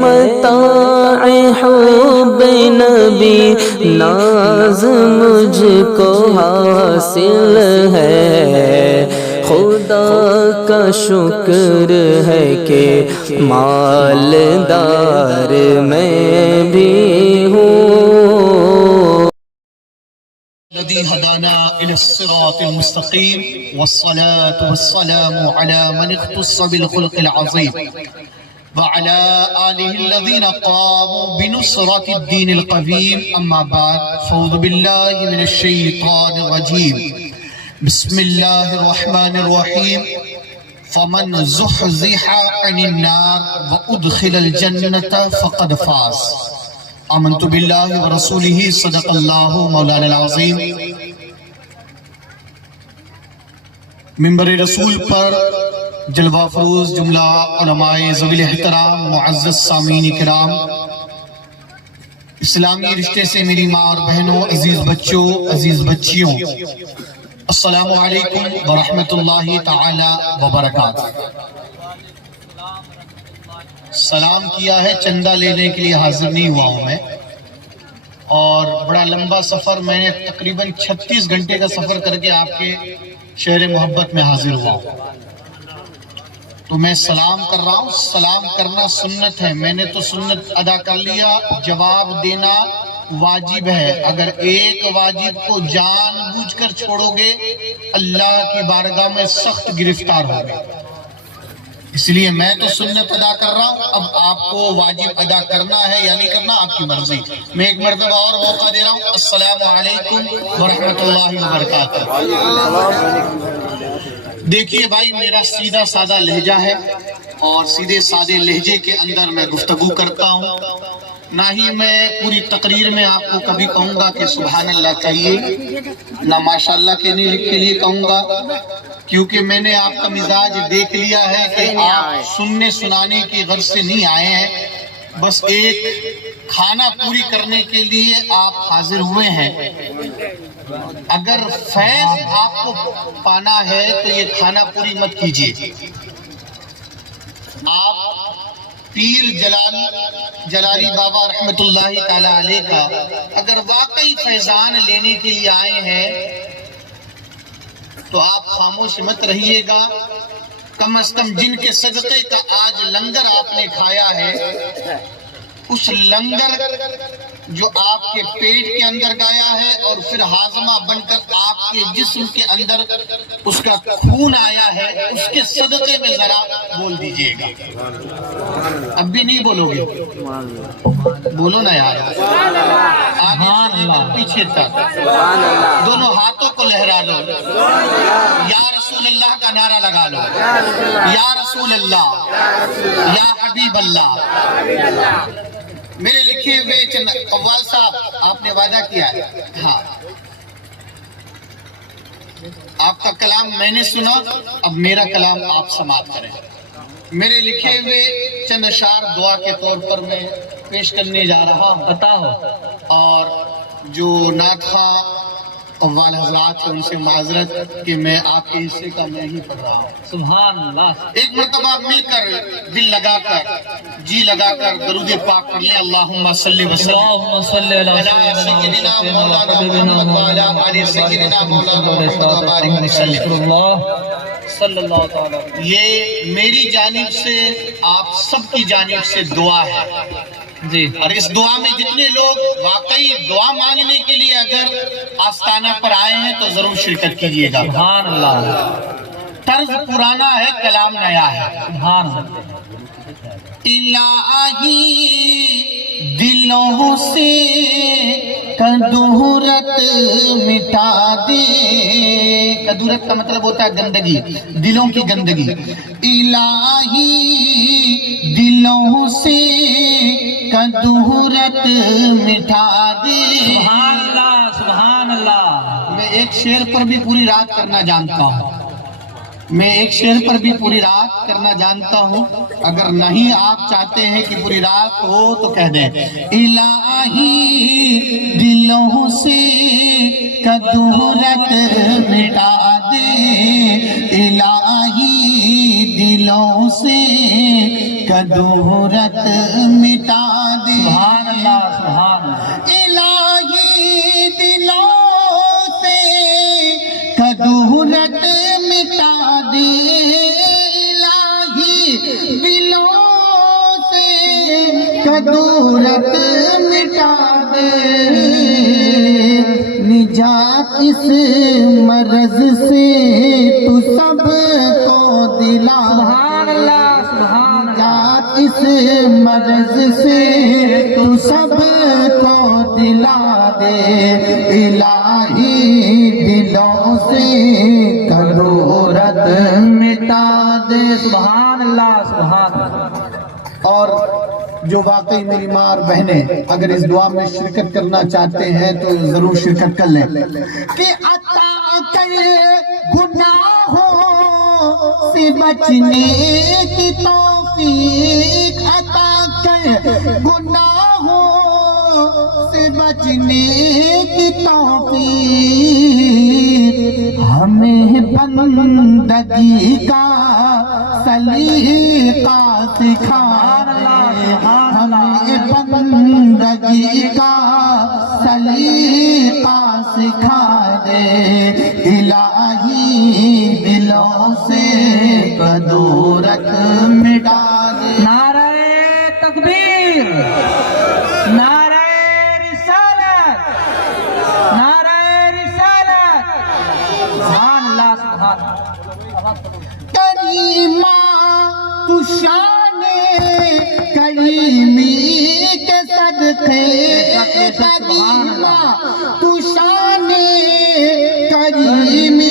متاع حب نبی ناز مجھ کو حاصل ہے، خدا کا شکر ہے کہ مالدار میں بھی ہوں۔ الذي هدانا إلى الصراط المستقيم والصلاة والسلام على من اختص بالخلق العظيم وعلى آله الذين قاموا بنصرة الدين القويم. أما بعد، فأعوذ بالله من الشيطان الرجيم. بسم الله الرحمن الرحيم. فمن زحزح عن النار وأدخل الجنة فقد فاز. آمنت باللہ ورسولہ صدق اللہ مولانا العظیم۔ منبر رسول پر جلوہ فروز جملہ علماء ذوی احترام، معزز سامعین کرام، اسلامی رشتے سے میری ماں اور بہنوں، عزیز بچوں، عزیز بچیوں، السلام علیکم ورحمۃ اللہ تعالی وبرکاتہ۔ سلام کیا ہے، چندہ لینے کے لیے حاضر نہیں ہوا ہوں میں، اور بڑا لمبا سفر، میں نے تقریباً 36 گھنٹے کا سفر کر کے آپ کے شہر محبت میں حاضر ہوا ہوں، تو میں سلام کر رہا ہوں۔ سلام کرنا سنت ہے، میں نے تو سنت ادا کر لیا، جواب دینا واجب ہے۔ اگر ایک واجب کو جان بوجھ کر چھوڑو گے، اللہ کی بارگاہ میں سخت گرفتار ہوگے، اس لیے میں تو سنت ادا کر رہا ہوں، اب آپ کو واجب ادا کرنا ہے یا نہیں کرنا آپ کی مرضی۔ میں ایک مرتبہ اور موقع دے رہا ہوں، السلام علیکم ورحمۃ اللہ وبرکاتہ۔ دیکھیے بھائی، میرا سیدھا سادہ لہجہ ہے، اور سیدھے سادے لہجے کے اندر میں گفتگو کرتا ہوں، نہ ہی میں پوری تقریر میں آپ کو کبھی کہوں گا کہ سبحان اللہ کہیے، نہ ماشاءاللہ کہنے کے لیے کہوں گا، کیونکہ میں نے آپ کا مزاج دیکھ لیا ہے کہ آپ سننے سنانے کی غرض سے نہیں آئے ہیں، بس ایک کھانا پوری کرنے کے لیے آپ حاضر ہوئے ہیں۔ اگر فیض آپ کو پانا ہے تو یہ کھانا پوری مت کیجیے۔ آپ پیر جلالی بابا رحمت اللہ تعالی علیہ کا اگر واقعی فیضان لینے کے لیے آئے ہیں تو آپ خاموش مت رہیے گا، کم از کم جن کے صدقے کا آج لنگر آپ نے کھایا ہے، اس لنگر جو آپ کے پیٹ کے اندر گیا ہے اور پھر ہاضمہ بن کر آپ کے جسم کے اندر اس کا خون آیا ہے، اس کے صدقے میں ذرا بول دیجئے گا۔ اب بھی نہیں بولو گے؟ بولو نا یار، آگے پیچھے تک دونوں ہاتھوں کو لہرا لو، یا رسول اللہ کا نعرہ لگا لو، یا رسول اللہ، یا حبیب اللہ۔ میرے لکھے ہوئے چند قوال صاحب، آپ نے وعدہ کیا ہے، ہاں آپ کا کلام میں نے سنا، اب میرا کلام آپ سماعت کریں۔ میرے لکھے ہوئے چند اشعار دعا کے طور پر میں پیش کرنے جا رہا ہوں، پتا ہو، اور جو نعت خواہ قوال حضرات ہیں ان سے معذرت کہ میں آپ کے حصے کا میں ہی پڑھ رہا ہوں۔ سبحان اللہ۔ ایک مرتبہ مل کر، دل لگا کر، جی لگا کر درود پاک پڑھ لیں، اللہم صلی وسلم اللہم صلی علی سیدنا مولانا محمد وعلی آل سیدنا مولانا محمد وبارک وسلم۔ صلی اللہ تعالی۔ یہ میری جانب سے آپ سب کی جانب سے دعا ہے جی، اور اس دعا میں جتنے لوگ واقعی دعا مانگنے کے لیے اگر آستانہ پر آئے ہیں تو ضرور شرکت کیجیے گا۔ سبحان اللہ۔ طرز پرانا ہے، کلام نیا ہے۔ سبحان اللہ۔ الہی دلوں سے کدورت مٹا دے، کدورت کا مطلب ہوتا ہے گندگی، دلوں کی گندگی۔ الہی دلوں سے کدورت مٹا دے۔ سبحان اللہ، سبحان اللہ۔ میں ایک شعر پر بھی پوری رات کرنا جانتا ہوں، میں ایک شعر پر بھی پوری رات کرنا جانتا ہوں، اگر نہیں آپ چاہتے ہیں کہ پوری رات ہو تو کہہ دیں، الہی دلوں سے کدورت مٹا دے، الہی دلوں سے کدورت مٹا دے سبحان اللہ سبحان اللہ الہی دلوں سے کدورت مٹا دے الہی دلوں سے کدورت مٹا دے نجات اس مرض سے تو سب کو دلا سبحان اللہ سبحان نجات اس مرض سے تو سب کو دلا دے الہی دلوں سے کدورت مٹا دے سبحان اللہ سبحان اللہ اور جو واقعی میری ماں اور بہنیں اگر اس دعا میں شرکت کرنا چاہتے ہیں تو ضرور شرکت کر لیں کہ عطا کر گناہوں سے بچنے کی توفیق عطا کر گناہوں سے بچنے کی توفیق ہمیں بندگی کا سلیقہ سکھا دے ہمیں بندگی کا سلیقہ سکھا دے الہی دلوں سے کدورت مٹا دے نعرہ تکبیر نعرہ رسالت نعرہ رسالت سبحان اللہ سبحان اللہ کریمہ تو شان کریمی کے صدقے کریمہ تو شان کریمی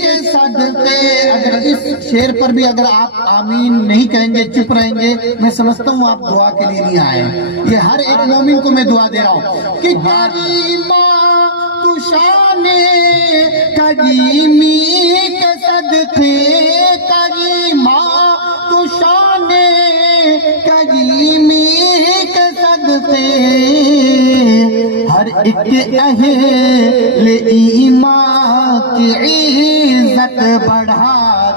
کے صدقے اگر اس شعر پر بھی اگر آپ آمین نہیں کہیں گے چپ رہیں گے میں سمجھتا ہوں آپ دعا کے لیے نہیں آئے یہ ہر ایک مومن کو میں دعا دے رہا ہوں کہ کریمہ تو شان کریمی کے صدقے کریمہ تو شان کریمی کے صدقے ہر ایک اہل ایمان کی عزت بڑھا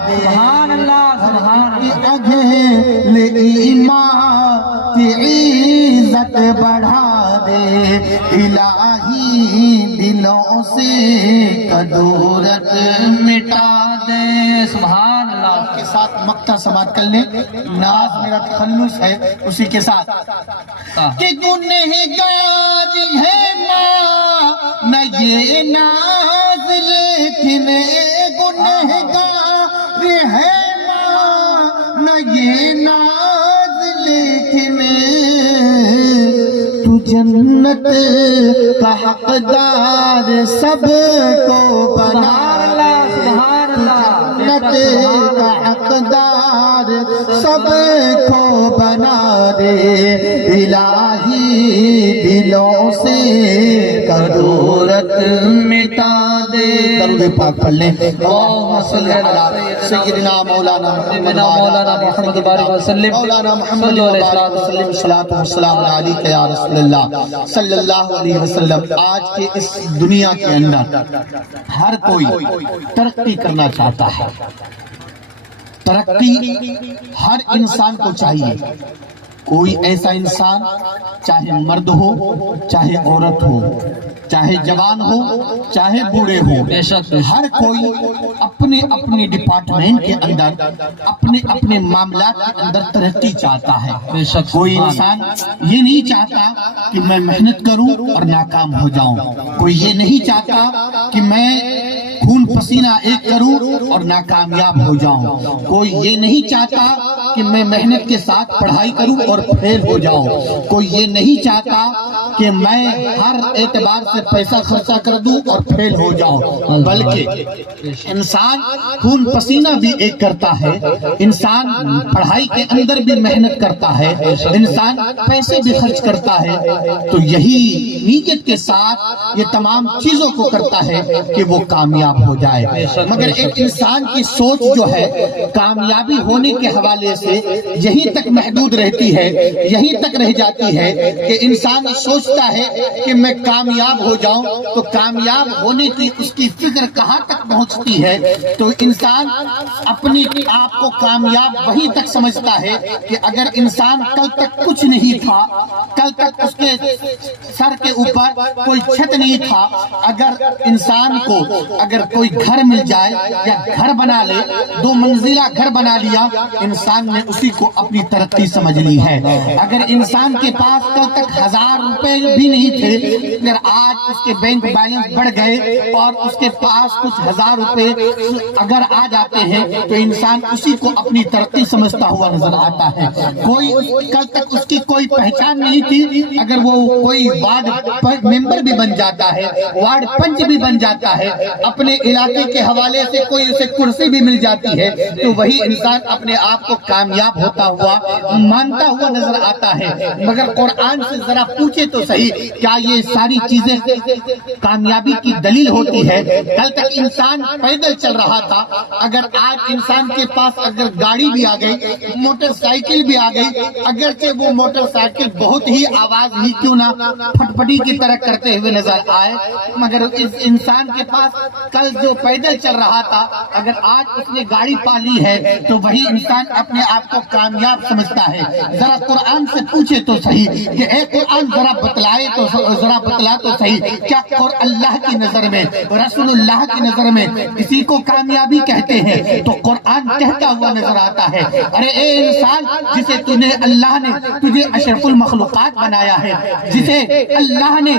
دے سبحان اللہ سبحان اللہ اہل ایمان کی عزت بڑھا دے الہی دلوں سے کدورت مٹا دے سبحان اللہ کے ساتھ مقطع سماعت کر لیں ناز میرا تخلص ہے اسی کے ساتھ کہ گنہگار ہے ماں نہ یہ ناز لیکن گنہگار ہے ماں نہ یہ ناز لیکن تو جنت کا حقدار سب کو بنا سبحان اللہ جنت کا حقدار سب کو بنا دے الہی دلوں سے کدورت مٹا دے درود پاک پڑھ لیں اللہم صلی علی سیدنا مولانا محمد بارک وسلم مولانا محمد بارک وسلم صلاۃ و سلام علیک یا رسول اللہ صلی اللہ علیہ وسلم آج کے اس دنیا کے اندر ہر کوئی ترقی کرنا چاہتا ہے ترقی ہر انسان کو چاہیے کوئی ایسا انسان چاہے مرد ہو چاہے عورت ہو چاہے جوان ہو چاہے بوڑھے ہو بے شک ہر کوئی اپنے اپنے ڈپارٹمنٹ کے اندر اپنے اپنے معاملات کے اندر ترقی چاہتا ہے بے شک کوئی انسان یہ نہیں چاہتا کہ میں محنت کروں اور ناکام ہو جاؤں کوئی یہ نہیں چاہتا کہ میں خون پسینہ ایک کروں اور ناکامیاب ہو جاؤں کوئی یہ نہیں چاہتا کہ میں محنت کے ساتھ پڑھائی کروں اور فیل ہو جاؤں کوئی یہ نہیں چاہتا کہ میں ہر اعتبار سے پیسہ خرچہ کر دوں اور فیل ہو جاؤں بلکہ انسان خون پسینہ بھی ایک کرتا ہے انسان پڑھائی کے اندر بھی محنت کرتا ہے انسان پیسے بھی خرچ کرتا ہے تو یہی نیت کے ساتھ یہ تمام چیزوں کو کرتا ہے کہ وہ کامیاب ہو جائے جائے، مگر ایک انسان کی سوچ جو ہے کامیابی ہونے کے حوالے سے یہی تک محدود رہتی ہے، یہی تک رہ جاتی ہے کہ انسان سوچتا ہے کہ میں کامیاب ہو جاؤں، تو کامیاب ہونے کی اس کی فکر کہاں تک پہنچتی ہے؟ تو انسان اپنی آپ کو کامیاب وہی تک سمجھتا ہے کہ اگر انسان کل تک کچھ نہیں تھا، کل تک اس کے سر کے اوپر کوئی چھت نہیں تھا، اگر انسان کو اگر کوئی گھر مل جائے یا گھر بنا لے، 2 منزلہ گھر بنا لیا، انسان نے اسی کو اپنی ترقی سمجھ لی ہے۔ اگر انسان کے پاس کل تک 1000 روپے بھی نہیں تھے، اگر آج اس کے بینک بیلنس بڑھ گئے اور اس کے پاس کچھ 1000 روپے اگر آ جاتے ہیں تو انسان اسی کو اپنی ترقی سمجھتا ہوا نظر آتا ہے۔ کوئی کل تک اس کی کوئی پہچان نہیں تھی، اگر وہ کوئی وارڈ ممبر بھی بن جاتا ہے، وارڈ پنچ بھی بن جاتا ہے، اپنے علاقے کے حوالے سے کوئی اسے کرسی بھی مل جاتی ہے، تو وہی انسان اپنے آپ کو کامیاب ہوتا ہوا مانتا ہوا نظر آتا ہے۔ مگر قرآن سے ذرا پوچھے تو صحیح، کیا یہ ساری چیزیں کامیابی کی دلیل ہوتی ہے؟ کل تک انسان پیدل چل رہا تھا، اگر آج انسان کے پاس اگر گاڑی بھی آ گئی، موٹر سائیکل بھی آ گئی، اگرچہ وہ موٹر سائیکل بہت ہی آواز ہی کیوں نہ پھٹپٹی کی طرح کرتے ہوئے نظر آئے، مگر اس انسان کے پاس کل جو پیدل چل رہا تھا، اگر آج اس نے گاڑی پا لی ہے تو وہی انسان اپنے آپ کو کامیاب سمجھتا ہے۔ ذرا قرآن سے پوچھے تو صحیح کہ اے قرآن ذرا بتلا تو صحیح، کیا اللہ کی نظر میں، رسول اللہ کی نظر میں کسی کو کامیابی کہتے ہیں؟ تو قرآن کہتا ہوا نظر آتا ہے، ارے اے انسان، جسے اللہ نے تجھے اشرف المخلوقات بنایا ہے، جسے اللہ نے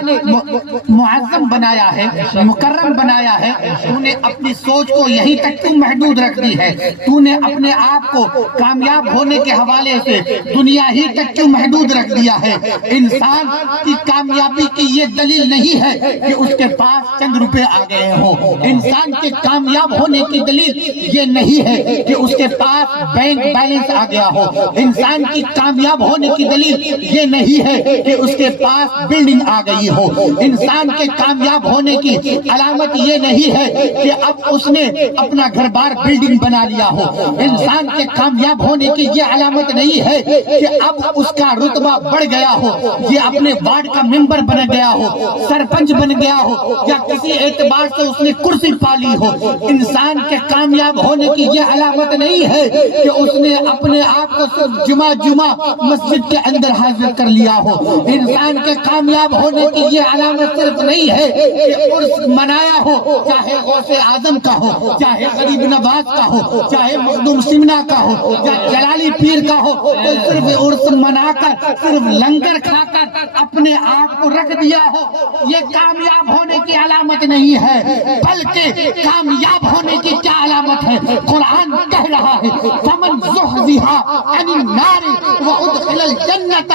معظم بنایا ہے، مکرم بنایا ہے، تو نے اپنی سوچ کو یہی تک کیوں محدود رکھ دی ہے؟ تو نے اپنے آپ کو کامیاب ہونے کے حوالے سے دنیا ہی تک کیوں محدود رکھ دیا ہے؟ انسان کی کامیابی کی یہ دلیل نہیں ہے کہ اس کے پاس چند روپے آ گئے ہوں، انسان کے کامیاب ہونے کی دلیل یہ نہیں ہے کہ اس کے پاس بینک بیلنس آ گیا ہو، انسان کی کامیاب ہونے کی دلیل یہ نہیں ہے کہ اس کے پاس بلڈنگ آ گئی ہو، انسان کے کامیاب ہونے کی علامت یہ نہیں ہے کہ اب اس نے اپنا گھر بار بلڈنگ بنا لیا ہو، انسان کے کامیاب ہونے کی یہ علامت نہیں ہے کہ اب اس کا رتبہ بڑھ گیا ہو، یہ اپنے وارڈ کا ممبر بن گیا ہو، سرپنچ بن گیا ہو، یا کسی اعتبار سے اس نے کرسی پا لی ہو۔ انسان کے کامیاب ہونے کی یہ علامت نہیں ہے کہ اس نے اپنے آپ کو صرف جمعہ مسجد کے اندر حاضر کر لیا ہو، انسان کے کامیاب ہونے کی یہ علامت صرف نہیں ہے کہ عرس منایا ہو، چاہے غوث اعظم کا ہو، چاہے غریب نواز کا ہو، چاہے مخدوم سمنا کا ہو، یا جلالی پیر کا ہو، تو صرف عرس منا کر، صرف لنگر کھا کر اپنے آپ کو رکھ دیا ہو، یہ کامیاب ہونے کی علامت نہیں ہے، بلکہ کامیاب ہونے کی کیا علامت ہے؟ قرآن کہہ رہا ہے فمن زحزح عن النار وادخل الجنۃ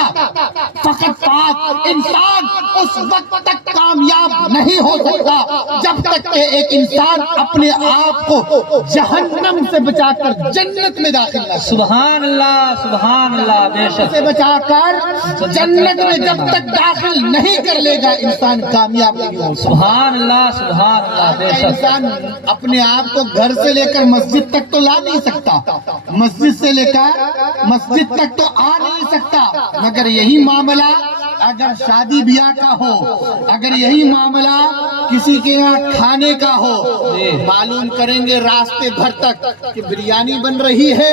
فقد فاز۔ انسان اس وقت تک کامیاب نہیں ہو سکتا جب تک کہ ایک انسان اپنے آپ کو جہنم سے بچا کر جنت میں داخل نہ کرے۔ سبحان اللہ، بے شک سے بچا کر جنت میں جب تک داخل نہیں کر لے گا انسان کامیاب نہیں ہو سکتا۔ سبحان اللہ، بے شک انسان اپنے آپ کو گھر سے لے کر مسجد تک تو لا نہیں سکتا، مسجد سے لے کر مسجد تک تو آ نہیں سکتا، مگر یہی معاملہ اگر شادی بیاہ کا ہو، اگر یہی معاملہ کسی کے یہاں کھانے کا ہو، معلوم کریں گے راستے بھر تک کہ بریانی بن رہی ہے،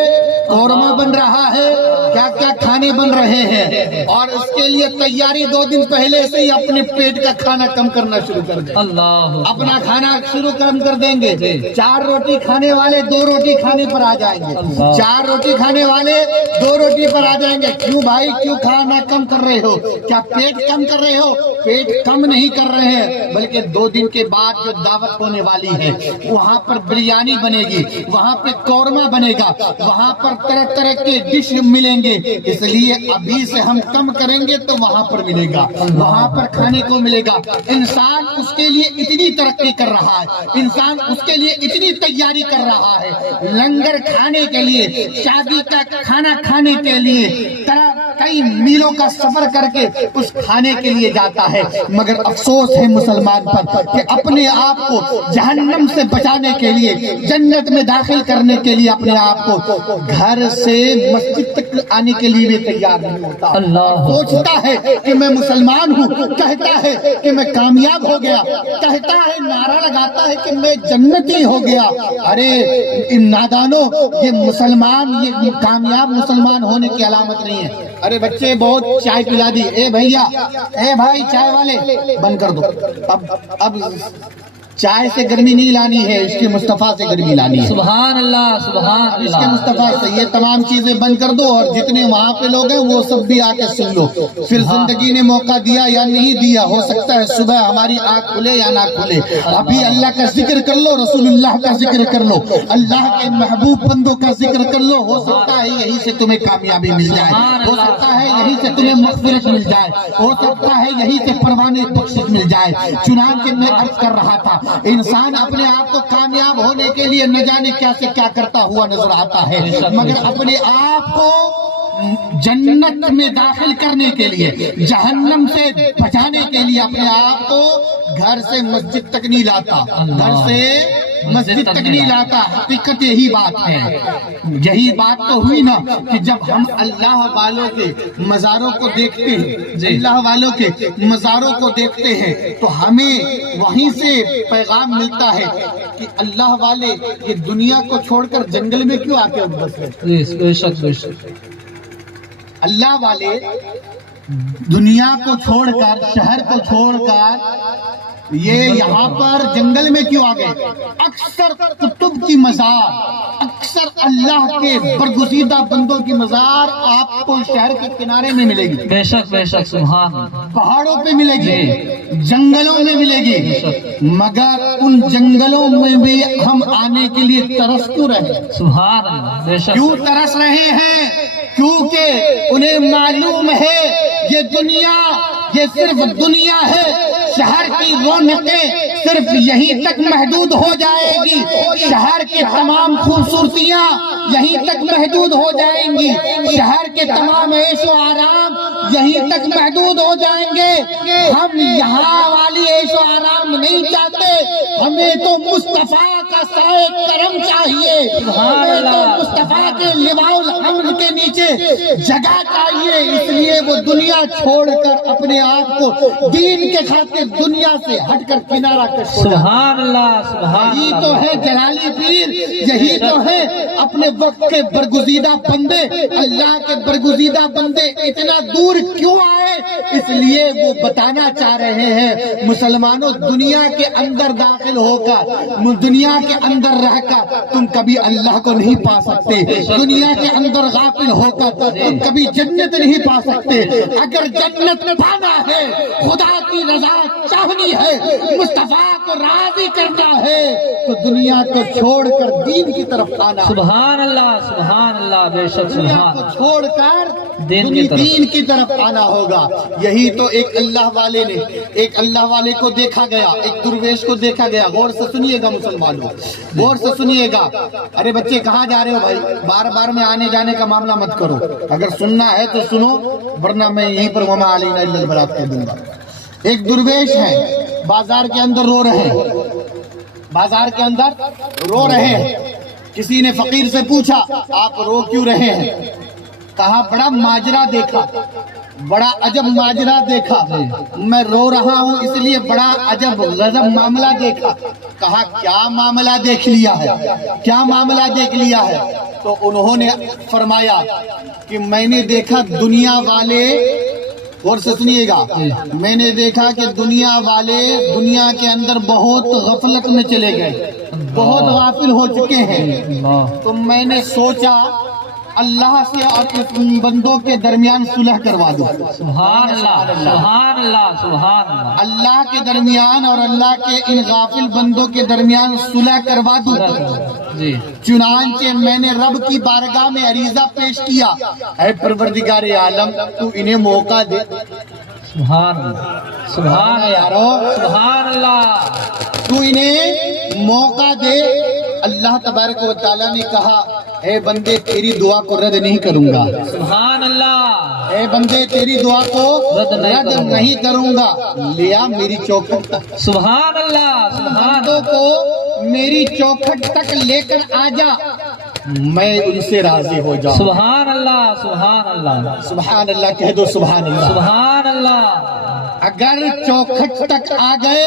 قورمہ بن رہا ہے، کیا کیا کھانے بن رہے ہیں، اور اس کے لیے تیاری 2 دن پہلے سے ہی اپنے پیٹ کا کھانا کم کرنا شروع کر دیں، اپنا کھانا شروع کم کر دیں گے۔ 4 روٹی کھانے والے 2 روٹی کھانے پر آ جائیں گے، 4 روٹی کھانے والے 2 روٹی پر آ جائیں گے۔ کیوں بھائی، کیوں کھانا کم کر رہے ہو؟ کیا پیٹ کم کر رہے ہو؟ پیٹ کم نہیں کر رہے ہیں، بلکہ 2 دن کے بعد جو دعوت ہونے والی ہے وہاں پر بریانی بنے گی، وہاں پہ قورمہ بنے گا، وہاں پر طرح طرح کے ڈش ملیں گے، اس لیے ابھی سے ہم کم کریں گے تو وہاں پر ملے گا، وہاں پر کھانے کو ملے گا۔ انسان اس کے لیے اتنی ترقی کر رہا ہے، انسان اس کے لیے اتنی تیاری کر رہا ہے، لنگر کھانے کے لیے، شادی کا کھانا کھانے کے لیے، طرح کئی میلوں کا سفر کر کے اس کھانے کے لیے جاتا ہے، مگر افسوس ہے مسلمان پر کہ اپنے آپ کو جہنم سے بچانے کے لیے، جنت میں داخل کرنے کے لیے اپنے آپ کو گھر سے مسجد تک آنے کے لیے بھی تیار نہیں ہوتا۔ اللہ سوچتا ہے کہ میں مسلمان ہوں، کہتا ہے کہ میں کامیاب ہو گیا، کہتا ہے، نعرہ لگاتا ہے کہ میں جنتی ہو گیا۔ ارے ان نادانوں، یہ مسلمان، یہ کامیاب مسلمان ہونے کی علامت نہیں ہے۔ ارے بچے بہت چائے پلا دی، اے بھیا، اے بھائی چائے والے بند کر دو، اب چائے سے گرمی نہیں لانی ہے، اس کے مصطفیٰ سے گرمی لانی ہے۔ سبحان اللہ سبحان اس کے اللہ مصطفیٰ سے یہ تمام چیزیں بند کر دو، اور جتنے وہاں پہ لوگ ہیں وہ سب بھی آ کے سن لو۔ پھر زندگی نے موقع دیا یا نہیں دیا، ہو سکتا ہے صبح ہماری آنکھ کھلے یا نہ کھلے، ابھی اللہ کا ذکر کر لو، رسول اللہ کا ذکر کر لو، اللہ کے محبوب بندوں کا ذکر کر لو، ہو سکتا ہے یہیں سے تمہیں کامیابی مل جائے، ہو سکتا ہے یہیں سے تمہیں مغفرت مل جائے، ہو سکتا ہے یہیں سے پروانے بخشش مل جائے۔ چنانچہ میں عرض کر رہا تھا، انسان اپنے آپ کو کامیاب ہونے کے لیے نہ جانے کیا سے کیا کرتا ہوا نظر آتا ہے، مگر اپنے آپ کو جنت میں داخل کرنے کے لیے، جہنم سے بچانے کے لیے اپنے آپ کو گھر سے مسجد تک نہیں لاتا، گھر سے مسجد تک نہیں لاتا۔ حقیقت یہی بات ہے، یہی بات تو ہوئی نا کہ جب ہم اللہ والوں کے مزاروں کو دیکھتے ہیں، اللہ والوں کے مزاروں کو دیکھتے ہیں، تو ہمیں وہیں سے پیغام ملتا ہے کہ اللہ والے یہ دنیا کو چھوڑ کر جنگل میں کیوں آتے بس گئے؟ بے شک بے شک اللہ والے دنیا کو چھوڑ کر، شہر کو چھوڑ کر یہ یہاں پر جنگل میں کیوں آ گئے؟ اکثر کتب کی مزار، اکثر اللہ کے برگزیدہ بندوں کی مزار آپ کو شہر کے کنارے میں ملے گی، بے شک سبحان اللہ، پہاڑوں پہ ملے گی، جنگلوں میں ملے گی، مگر ان جنگلوں میں بھی ہم آنے کے لیے ترس کیوں رہے؟ سبحان اللہ، بے شک کیوں ترس رہے ہیں؟ کیونکہ انہیں معلوم ہے یہ دنیا، یہ صرف دنیا ہے، شہر کی رونقیں صرف یہیں تک محدود ہو جائے گی، شہر کی تمام خوبصورتیاں یہیں تک محدود ہو جائیں گی، شہر کے تمام عیش و آرام یہیں تک محدود ہو جائیں گے۔ ہم یہاں والی عیش و آرام نہیں چاہتے، ہمیں تو مصطفیٰ کا سائے کرم چاہیے، ہمیں تو مصطفیٰ کے لواء الحمد کے نیچے جگہ چاہیے، اس لیے وہ دنیا چھوڑ کر اپنے آپ کو دین کے خاطر دنیا سے ہٹ کر کنارہ کش ہو جاتا ہے۔ سبحان اللہ سبحان یہی اللہ، تو ہے جلالی پیر، یہی تو ہے اپنے وقت کے برگزیدہ بندے، اللہ کے برگزیدہ بندے اتنا دور کیوں آئے؟ اس لیے وہ بتانا چاہ رہے ہیں مسلمانوں، دنیا کے اندر داخل ہو کر، دنیا کے اندر رہ کر تم کبھی اللہ کو نہیں پا سکتے، دنیا کے اندر غافل ہو کر تم کبھی جنت نہیں پا سکتے۔ اگر جنت پانا ہے، خدا کی رضا چاہنی ہے، مصطفیٰ کو راضی کرنا ہے، تو دنیا کو چھوڑ کر دین کی طرف آنا، سبحان اللہ بے شک دنیا سبحان کو چھوڑ کر دین کی طرف آنا ہوگا۔ یہی تو ایک اللہ والے نے، ایک اللہ والے کو دیکھا گیا، ایک درویش کو دیکھا گیا۔ غور سے سنیے گا مسلمانوں، غور سے سنیے گا۔ ارے بچے کہاں جا رہے ہو بھائی؟ بار بار میں آنے جانے کا معاملہ مت کرو، اگر سننا ہے تو سنو، ورنہ میں یہیں پر وما علینا الا البلاغ کہہ دوں گا۔ ایک درویش ہے، بازار کے اندر رو رہے ہیں، بازار کے اندر رو رہے ہیں۔ کسی نے فقیر سے پوچھا آپ رو کیوں رہے ہیں؟ کہا بڑا ماجرا دیکھا، بڑا عجب ماجرا دیکھا، میں رو رہا ہوں اس لیے بڑا عجب غضب معاملہ دیکھا۔ کہا کیا معاملہ دیکھ لیا ہے؟ کیا معاملہ دیکھ لیا ہے؟ تو انہوں نے فرمایا کہ میں نے دیکھا دنیا والے، اور سنیے گا، میں نے دیکھا کہ دنیا والے دنیا کے اندر بہت غفلت میں چلے گئے، بہت غافل ہو چکے ہیں، تو میں نے سوچا اللہ سے اور اس بندوں کے درمیان صلح کروا دو۔ سبحان اللہ سبحان اللہ سبحان اللہ، اللہ کے درمیان اور اللہ کے ان غافل بندوں کے درمیان صلح کروا دو۔ جی چنانچہ میں نے رب کی بارگاہ میں عریضہ پیش کیا، اے پروردگار عالم تو انہیں موقع دے۔ سبحان اللہ سبحان یارو، سبحان اللہ، تو انہیں موقع دے، اللہ تبارک و تعالیٰ نے کہا اے بندے تیری دعا کو رد نہیں کروں گا، سبحان اللہ، اے بندے تیری دعا کو رد نہیں کروں گا، لیا میری چوکھٹ تک، سبحان اللہ، سبحان بندوں کو میری چوکھٹ تک لے کر آ جا، میں ان سے راضی ہو جاؤں۔ سبحان اللہ، سبحان اللہ، سبحان اللہ کہہ دو، سبحان اللہ۔ سبحان اللہ، اگر چوکھٹ تک آ گئے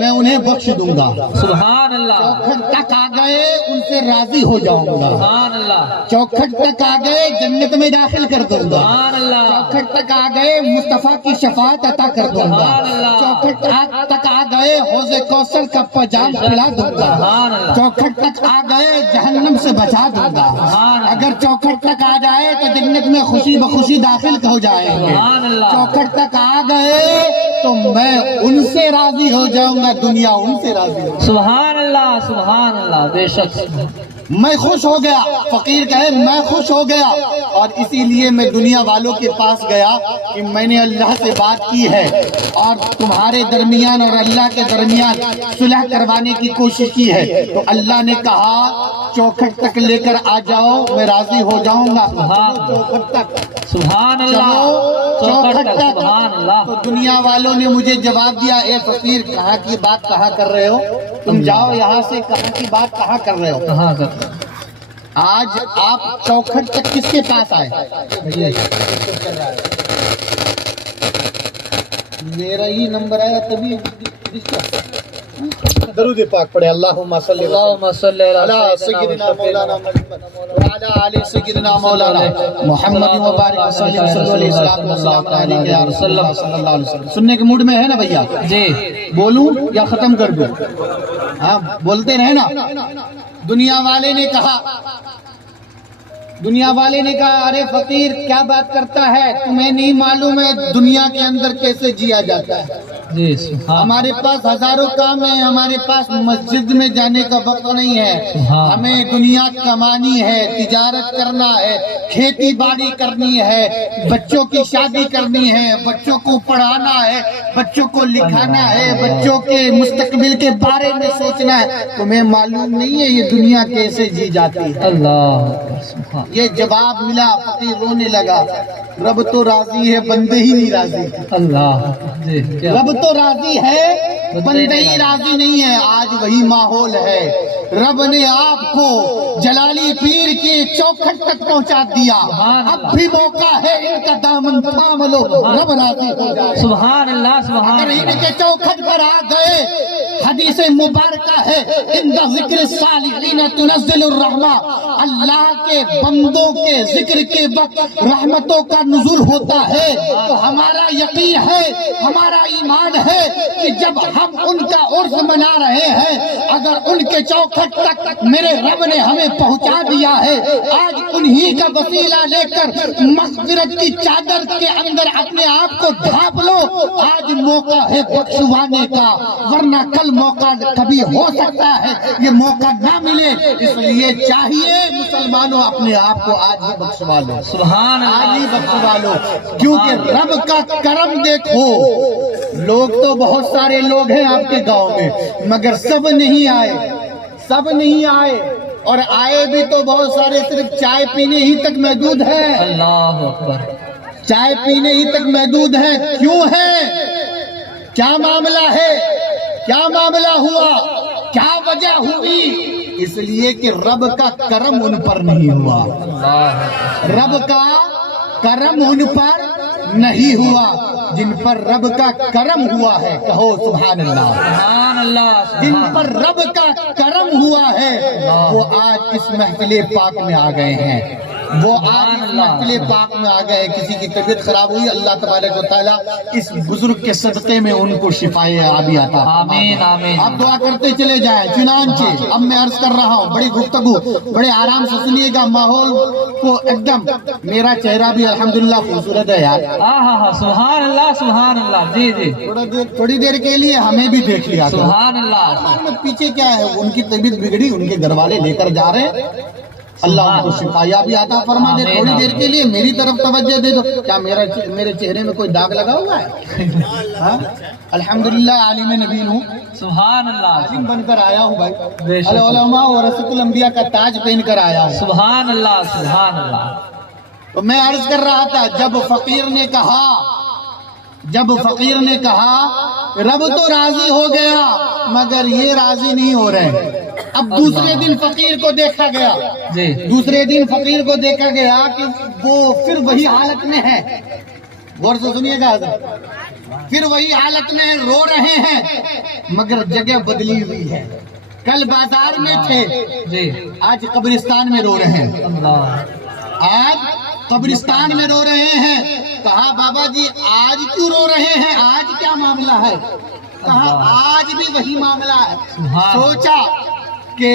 میں انہیں بخش دوں گا، سبحان اللہ، چوکھٹ تک آ گئے ان سے راضی ہو جاؤں گا، سبحان اللہ، چوکھٹ تک آ گئے جنت میں داخل کر دوں گا، سبحان اللہ، چوکھٹ تک آ گئے مصطفیٰ کی شفاعت عطا کر دوں گا، سبحان اللہ، چوکھٹ تک آ گئے حوض کوثر کا پجام پلا دوں گا، سبحان اللہ، چوکھٹ تک آ گئے جہنم سے بچا دوں گا، سبحان اللہ، اگر چوکھٹ تک آ جائے تو جنت میں خوشی بخوشی داخل ہو جائیں گے، سبحان اللہ، چوکھٹ تک آ گئے تو میں ان سے راضی ہو جاؤں گا، دنیا ان سے راضی ہو، سبحان اللہ، سبحان اللہ، بے شک میں خوش ہو گیا، فقیر کہے میں خوش ہو گیا، اور اسی لیے میں دنیا والوں کے پاس گیا کہ میں نے اللہ سے بات کی ہے اور تمہارے درمیان اور اللہ کے درمیان صلح کروانے کی کوشش کی ہے، تو اللہ نے کہا چوکھٹ تک لے کر آ جاؤ میں راضی ہو جاؤں گا، چوکھٹ تک، سبحان اللہ، چوکھٹ تک، سبحان اللہ، تو دنیا والوں نے مجھے جواب دیا اے فقیر کہاں کی بات کہاں کر رہے ہو، تم جاؤ یہاں سے، کہاں کی بات کہاں کر رہے ہو، کہاں کرتے آج آپ چوکھٹ تک کس کے پاس آئے، میرا ہی نمبر آیا تبھی درود پاک پڑھے، اللہم صلی اللہم صلی علی سیدنا مولانا محمد وعلی آل سیدنا مولانا محمد وبارک وسلم صلی اللہ علیہ وسلم۔ سننے کے موڈ میں ہے نا بھیا، جی، بولوں یا ختم کر دوں؟ ہاں بولتے رہے نا۔ دنیا والے نے کہا ارے فقیر کیا بات کرتا ہے، تمہیں نہیں معلوم ہے دنیا کے اندر کیسے جیا جاتا ہے، جی، سبحان، ہمارے پاس ہزاروں کام ہیں، ہمارے پاس مسجد میں جانے کا وقت نہیں ہے، ہمیں دنیا کمانی ہے، تجارت کرنا ہے، کھیتی باڑی کرنی ہے، بچوں کی شادی کرنی ہے، بچوں کو پڑھانا ہے، بچوں کو لکھانا ہے، بچوں کے مستقبل کے بارے میں سوچنا ہے، تمہیں معلوم نہیں ہے یہ دنیا کیسے جی جاتی ہے۔ اللہ سبحان، یہ جواب ملا، فقیر رونے لگا، رب تو راضی ہے بندے ہی نہیں راضی، اللہ، جی، کیا رب تو راضی ہے بندے ہی راضی نہیں ہے، آج وہی ماحول ہے، رب نے آپ کو جلالی پیر کے چوکھٹ تک پہنچا دیا، اب بھی موقع ہے ان کا دامن تھام لو، رب راضی ہو جائے، سبحان اللہ، سبحان اگر ان اللہ، کے چوکھٹ پر آ گئے، حدیث مبارکہ ہے عند ذکر الصالحین تنزل الرحمہ، اللہ کے بندوں کے ذکر کے وقت رحمتوں کا نزول ہوتا ہے، تو ہمارا یقین ہے، ہمارا ایمان ہے کہ جب ہم ان کا عرس منا رہے ہیں، اگر ان کے چوکھٹ تک میرے رب نے ہمیں پہنچا دیا ہے، آج انہی کا وسیلہ لے کر مغفرت کی چادر کے اندر اپنے آپ کو ڈھانپ لو، آج موقع ہے بخشوانے کا، ورنہ کل موقع کبھی ہو سکتا ہے یہ موقع نہ ملے، اس لیے چاہیے مسلمانوں اپنے آپ کو آج ہی بخشوا لو، سبحان آج ہی اللہ، بخشوا لو، کیونکہ رب کا کرم دیکھو، لوگ تو بہت سارے لوگ ہیں آپ کے گاؤں میں مگر سب نہیں آئے، اور آئے بھی تو بہت سارے صرف چائے پینے ہی تک محدود ہیں، اللہ اکبر، چائے پینے ہی تک محدود ہے، کیوں ہے؟ کیا معاملہ ہے؟ کیا معاملہ ہوا؟ کیا وجہ ہوئی؟ اس لیے کہ رب کا کرم ان پر نہیں ہوا، رب کا کرم ان پر نہیں ہوا، جن پر رب کا کرم ہوا ہے کہو سبحان اللہ، سبحان اللہ، جن پر رب کا کرم ہوا ہے وہ آج اس محفل پاک میں آ گئے ہیں، وہ آج اس محفل پاک میں آ گئے، کسی کی طبیعت خراب ہوئی اللہ تبارک و تعالیٰ اس بزرگ کے صدقے میں ان کو شفائے عافیت عطا فرمائے، آمین آمین، آپ دعا کرتے چلے جائیں۔ چنانچہ اب میں عرض کر رہا ہوں، بڑی گفتگو، بڑے آرام سے سنیے گا، ماحول کو ایک دم، میرا چہرہ بھی الحمدللہ خوبصورت ہے یار، سبحان اللہ، سبحان اللہ، جی جی، تھوڑی دیر کے لیے ہمیں بھی دیکھ لیا کرو۔ سبحان اللہ، پیچھے کیا ہے، ان کی طبیعت بگڑی، ان کے گھر والے لے کر جا رہے ہیں، اللہ ان کو شفایابی عطا فرما دے. تھوڑی دیر کے لیے میری طرف توجہ دے دو. کیا میرے چہرے میں کوئی داغ لگا ہوا ہے؟ ہاں الحمدللہ عالم نبی ہوں, سبحان اللہ, عالم بن کر آیا ہوں بھائی. بے شک. العلماء ورثۃ الانبیاء کا تاج پہن کر آیا ہوں. سبحان اللہ, سبحان اللہ. تو میں عرض کر رہا تھا, جب فقیر نے کہا رب تو راضی ہو گیا مگر یہ راضی نہیں ہو رہے. اب دوسرے دن فقیر کو دیکھا گیا, جی دوسرے دن فقیر کو دیکھا گیا کہ وہ پھر وہی حالت میں ہے. غور سے سنیے گا حضرت, پھر وہی حالت میں رو رہے ہیں مگر جگہ بدلی ہوئی ہے. کل بازار میں تھے, جی, آج قبرستان میں رو رہے ہیں. اللہ, آج قبرستان میں رو رہے ہیں. کہا بابا جی آج کیوں رو رہے ہیں, آج کیا معاملہ ہے؟ کہا آج بھی وہی معاملہ ہے. سوچا کہ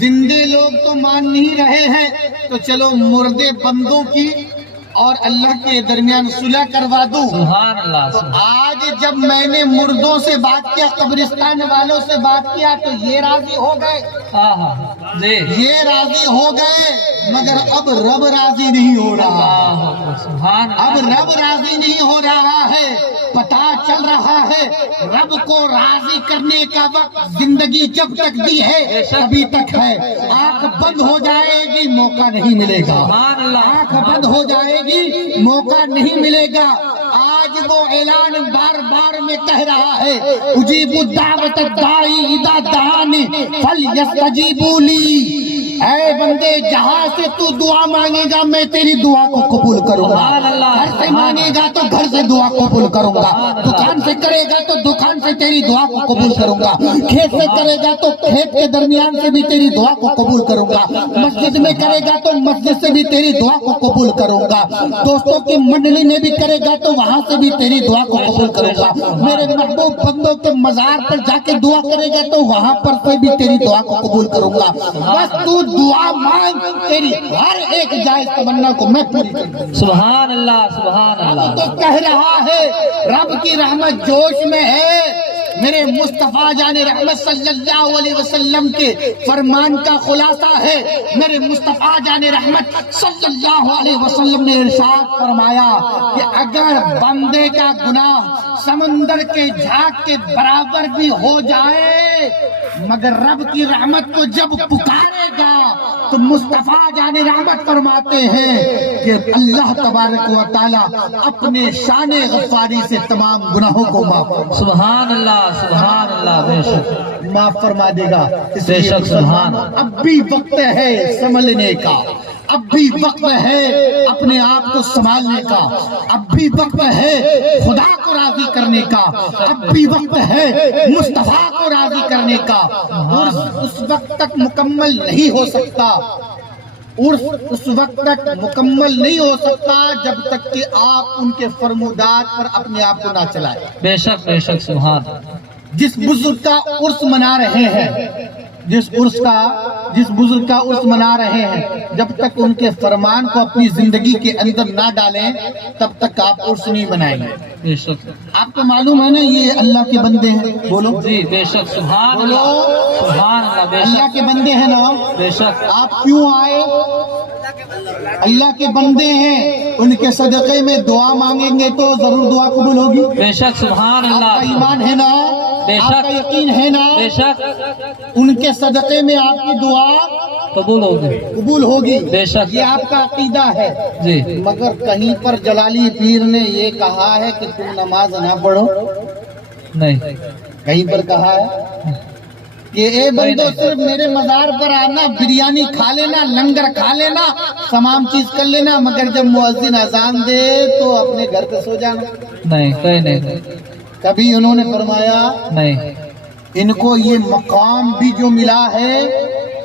زندے لوگ تو مان نہیں رہے ہیں تو چلو مردے بندوں کی اور اللہ کے درمیان صلح کروا دوں. سبحان اللہ, تو آج جب میں نے مردوں سے بات کیا, قبرستان والوں سے بات کیا, تو یہ راضی ہو گئے, جی, یہ راضی ہو گئے مگر اب رب راضی نہیں ہو رہا. سبحان اب اللہ, رب راضی نہیں ہو رہا ہے. پتہ چل رہا ہے رب کو راضی کرنے کا وقت زندگی جب تک دی ہے ابھی تک ہے. آنکھ بند ہو جائے گی موقع نہیں ملے گا. سبحان اللہ, آنکھ بند ہو جائے گی موقع نہیں ملے گا. آج وہ اعلان بار بار میں کہہ رہا ہے, اجیب الدعوت الداعی اذا دعانی فلیستجیبوا لی. اے بندے, جہاں سے تو دعا مانگے گا میں تیری دعا کو قبول کروں گا. گھر سے مانگے گا تو گھر سے دعا قبول کروں گا. دکان سے کرے گا تو دکان سے تیری دعا کو قبول کروں گا. کھیت سے کرے گا تو کھیت کے درمیان سے بھی تیری دعا کو قبول کروں گا. مسجد میں کرے گا تو مسجد سے بھی تیری دعا کو قبول کروں گا. دوستوں کی منڈلی میں بھی کرے گا تو وہاں سے بھی تیری دعا کو قبول کروں گا. میرے محبوب بندوں کے مزار پر جا کے دعا کرے گا تو وہاں پر سے بھی تیری دعا کو قبول کروں گا. بس تو دعا مانگ, تیری ہر ایک جائز تمنا کو میں پوری کروں گا. سبحان اللہ, سبحان اب اللہ. تو کہہ رہا ہے رب کی رحمت جوش میں ہے. میرے مصطفیٰ جان رحمت صلی اللہ علیہ وسلم کے فرمان کا خلاصہ ہے. میرے مصطفیٰ جان رحمت صلی اللہ علیہ وسلم نے ارشاد فرمایا کہ اگر بندے کا گناہ سمندر کے جھاگ کے برابر بھی ہو جائے مگر رب کی رحمت کو جب پکارے گا تو مصطفیٰ جان رحمت فرماتے ہیں کہ اللہ تبارک و تعالی اپنے شان غفاری سے تمام گناہوں کو معاف سبحان اللہ, سبحان اللہ, بے شک, معاف فرما دے گا. بے شک, سبحان. اب بھی وقت ہے سنبھلنے کا, اب بھی وقت ہے اپنے آپ کو سنبھالنے کا, اب بھی وقت ہے خدا کو راضی کرنے کا, اب بھی وقت ہے مصطفیٰ کو راضی کرنے کا. اور اس وقت تک مکمل نہیں ہو سکتا, اس وقت تک مکمل نہیں ہو سکتا جب تک کہ آپ ان کے فرمودات پر اپنے آپ کو نہ چلائیں. بے شک, بے شک, سبحان. جس بزرگ کا عرس منا رہے ہیں, جس بزرگ کا عرس منا رہے ہیں, جب تک ان کے فرمان کو اپنی زندگی کے اندر نہ ڈالیں تب تک آپ عرس نہیں بنائیں گے. بے شک, آپ کو معلوم ہے نا یہ اللہ کے بندے ہیں, بولو جی, بے شک, سبحان بولو, اللہ, سبحان اللہ, بے اللہ شک, کے بندے ہیں نا. بے شک, آپ کیوں آئے؟ اللہ کے بندے ہیں, ان کے صدقے میں دعا مانگیں گے تو ضرور دعا قبول ہوگی. بے شک, سبحان آپ کا اللہ, ایمان ہے نا, بے آپ کا شک, یقین ہے نا, بے شک, ان کے صدقے میں آپ کی دعا قبول ہوگی. قبول ہوگی. بے شک. یہ آپ کا عقیدہ ہے. جی, مگر کہیں پر جلالی پیر نے یہ کہا ہے کہ تم نماز نہ پڑھو, نہیں, کہیں پر کہا ہے کہ اے بندو صرف میرے مزار پر آنا, بریانی کھا لینا, لنگر کھا لینا, تمام چیز کر لینا, مگر جب مؤذن اذان دے تو اپنے گھر پہ سو جانا. نہیں, کہیں نہیں, کبھی انہوں نے فرمایا نہیں, ان کو یہ مقام بھی جو ملا ہے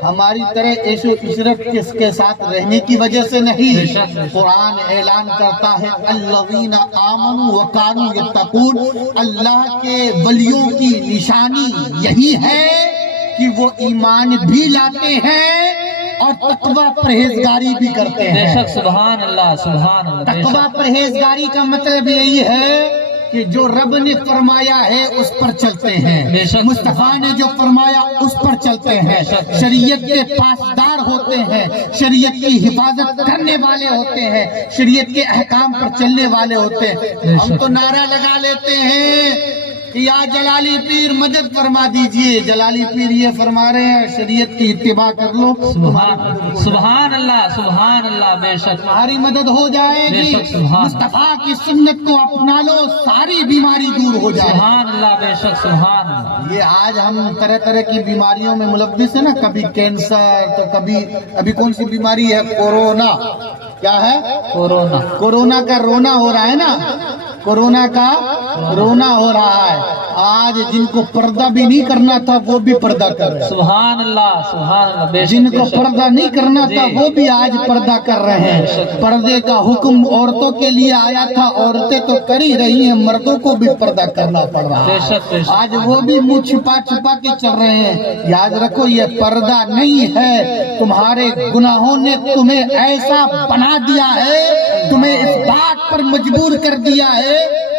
ہماری طرح عیش و عشرت کے ساتھ رہنے کی وجہ سے نہیں. قرآن اعلان کرتا ہے الذین آمنوا وکانوا یتقون, اللہ کے ولیوں کی نشانی یہی ہے کہ وہ ایمان بھی لاتے ہیں اور تقوی پرہیزگاری بھی کرتے ہیں. بے شک, سبحان اللہ, سبحان اللہ, بے تقوی شک, پرہیزگاری کا مطلب یہی ہے کہ جو رب نے فرمایا ہے اس پر چلتے ہیں، بے شک مصطفیٰ نے جو فرمایا اس پر چلتے ہیں، شریعت کے پاسدار ہوتے ہیں، شریعت کی حفاظت کرنے والے ہوتے ہیں، شریعت کے احکام پر چلنے والے ہوتے ہیں۔ ہم تو نعرہ لگا لیتے ہیں کہ یا جلالی پیر مدد فرما دیجئے، جلالی پیر یہ فرما رہے ہیں شریعت کی اتباع کر لو، سبحان اللہ، سبحان اللہ، بے شک تمہاری مدد ہو جائے بے گی، شک، سبحان مصطفیٰ کی سنت کو اپنا لو، ساری بیماری دور ہو جائے۔ سبحان اللہ، بے شک سبحان اللہ۔ یہ آج ہم طرح طرح کی بیماریوں میں ملوث ہیں نا، کبھی کینسر تو کبھی ابھی کون سی بیماری ہے، کورونا، کیا ہے کورونا، کورونا کا رونا ہو رہا ہے نا، کورونا کا رونا ہو رہا ہے۔ آج جن کو پردہ بھی نہیں کرنا تھا وہ بھی پردہ کر رہے ہیں، سبحان اللہ، سبحان اللہ، بے جن شک کو پردہ نہیں کرنا تھا وہ بھی آج پردہ کر رہے ہیں۔ پردے کا حکم عورتوں کے لیے آیا تھا، عورتیں تو کر ہی رہی ہیں، مردوں کو بھی پردہ کرنا پڑ رہا بے ہے۔ شک، بے شک، آج وہ بھی منہ چھپا چھپا کے چل رہے ہیں۔ یاد رکھو یہ پردہ نہیں ہے، تمہارے گناہوں نے تمہیں ایسا بنا دیا ہے، تمہیں اس بات پر مجبور کر دیا ہے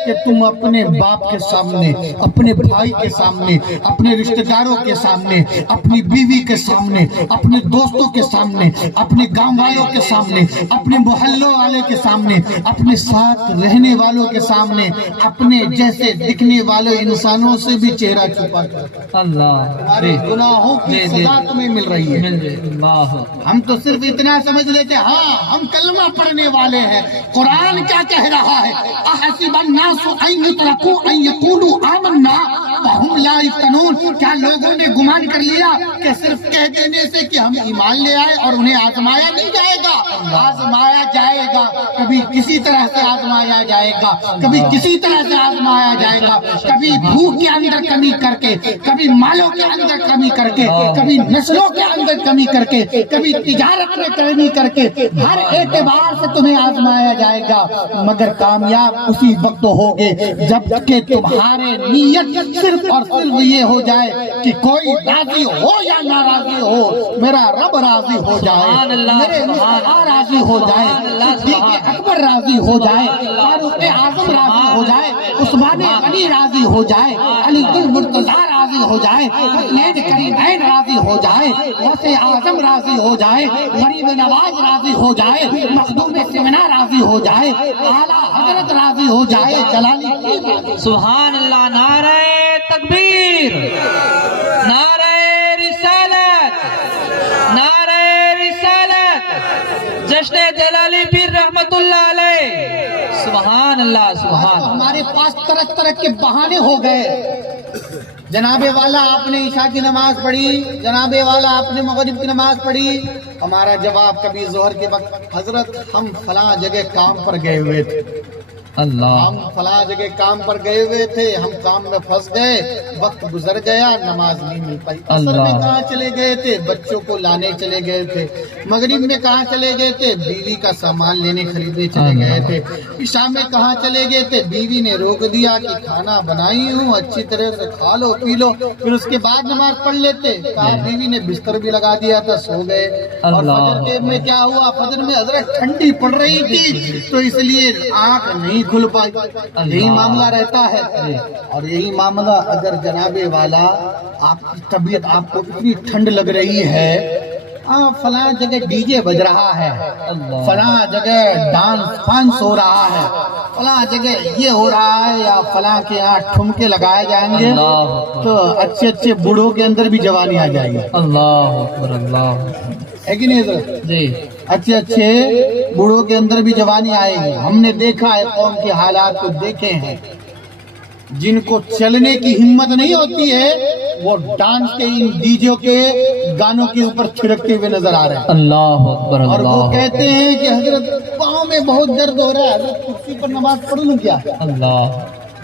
کہ تم اپنے باپ کے سامنے، اپنے بھائی کے سامنے، اپنے رشتہ داروں کے سامنے، اپنی بیوی کے سامنے، اپنے دوستوں کے سامنے، اپنے گاؤں والوں کے سامنے، اپنے محلوں والے کے سامنے، اپنے ساتھ رہنے والوں کے سامنے، اپنے جیسے دکھنے والے انسانوں سے بھی چہرہ چھپا کر اللہ، تمہارے گناہوں کی سزا تمہیں مل رہی ہے۔ مل جائے اللہ، ہم تو صرف اتنا سمجھ لیتے ہاں ہم کلمہ پڑھنے والے ہیں، قرآن کیا کہہ رہا ہے، احسب الناس ان یترکوا ان یقولوا آمنا وهم لا یفتنون، کیا لوگوں نے گمان کر لیا کہ صرف کہہ دینے سے کہ ہم ایمان لے آئے اور انہیں آزمایا نہیں جائے گا؟ آزمایا جائے گا، کبھی کسی طرح سے آزمایا جائے گا، کبھی کسی طرح سے آزمایا جائے گا، کبھی بھوک کے اندر کمی کر کے، کبھی مالوں کے اندر کمی کر کے، کبھی نسلوں کے اندر کمی کر کے، کبھی تجارت میں کمی کر کے، ہر اعتبار سے تمہیں آزمایا جائے گا، مگر کامیاب اسی وقت ہوگے جب کہ تمہارے نیت صرف اور صرف یہ ہو جائے کہ کوئی راضی ہو یا ناراضی ہو، میرا رب راضی ہو جائے، میرے مصطفیٰ راضی ہو جائے، صدیق اکبر راضی ہو جائے، فاروق اعظم راضی ہو جائے، عثمان غنی راضی ہو جائے، علی المرتضیٰ راضی ہو جائے، حسنین کریمین راضی ہو جائے، غوث اعظم راضی ہو جائے، غریب نواز راضی ہو جائے، مخدوم سمنا راضی ہو جائے، اعلیٰ حضرت راضی ہو جائے، جلالی سبحان اللہ، نعرہ تکبیر، نعرہ رسالت، نعرہ رسالت، جشن جلالی پیر رحمت اللہ علیہ، سبحان اللہ، سبحان اللہ۔ ہمارے پاس طرح طرح کے بہانے ہو گئے، جناب والا آپ نے عشاء کی نماز پڑھی، جناب والا آپ نے مغرب کی نماز پڑھی، ہمارا جواب کبھی ظہر کے وقت، حضرت ہم فلاں جگہ کام پر گئے ہوئے تھے، اللہ، ہم فلاں جگہ کام پر گئے ہوئے تھے، ہم کام میں پھنس گئے، وقت گزر گیا، نماز نہیں مل پائی۔ عصر میں کہاں چلے گئے تھے؟ بچوں کو لانے چلے گئے تھے۔ مغرب میں کہاں چلے گئے تھے؟ بیوی کا سامان لینے خریدنے چلے گئے تھے۔ عشاء میں کہاں چلے گئے تھے؟ بیوی نے روک دیا کہ کھانا بنائی ہوں، اچھی طرح سے کھا لو پی لو، پھر اس کے بعد نماز پڑھ لیتے۔ کہا بیوی نے بستر بھی لگا دیا تھا، سو گئے۔ اور فجر کے میں کیا ہوا؟ فجر میں حضرت ٹھنڈی پڑ رہی تھی تو اس لیے آنکھ نہیں کھل پائی۔ یہی معاملہ رہتا ہے، اور یہی معاملہ اگر جناب والا آپ کی طبیعت، آپ کو اتنی ٹھنڈ لگ رہی ہے، فلاں جگہ ڈی جے بج رہا ہے، فلاں جگہ ڈانس فانس ہو رہا ہے، فلاں جگہ یہ ہو رہا ہے، یا فلاں کے یہاں ٹھمکے لگائے جائیں گے تو اچھے اچھے بوڑھوں کے اندر بھی جوانی آ جائے گی۔ اللہ اکبر، اللہ ہے کہ نہیں حضرت؟ جی، اچھے اچھے بوڑھوں کے اندر بھی جوانی آئے گی۔ ہم نے دیکھا ہے، قوم کے حالات کو دیکھے ہیں، جن کو چلنے کی ہمت نہیں ہوتی ہے وہ ڈانس کے ان ڈی جے کے گانوں کے اوپر چھڑکتے ہوئے نظر آ رہے ہیں، اللہ اکبر، اور وہ اللہ کہتے ہیں کہ حضرت پاؤں میں بہت درد ہو رہا ہے، حضرت کرسی پر نماز پڑھ لوں کیا؟ اللہ،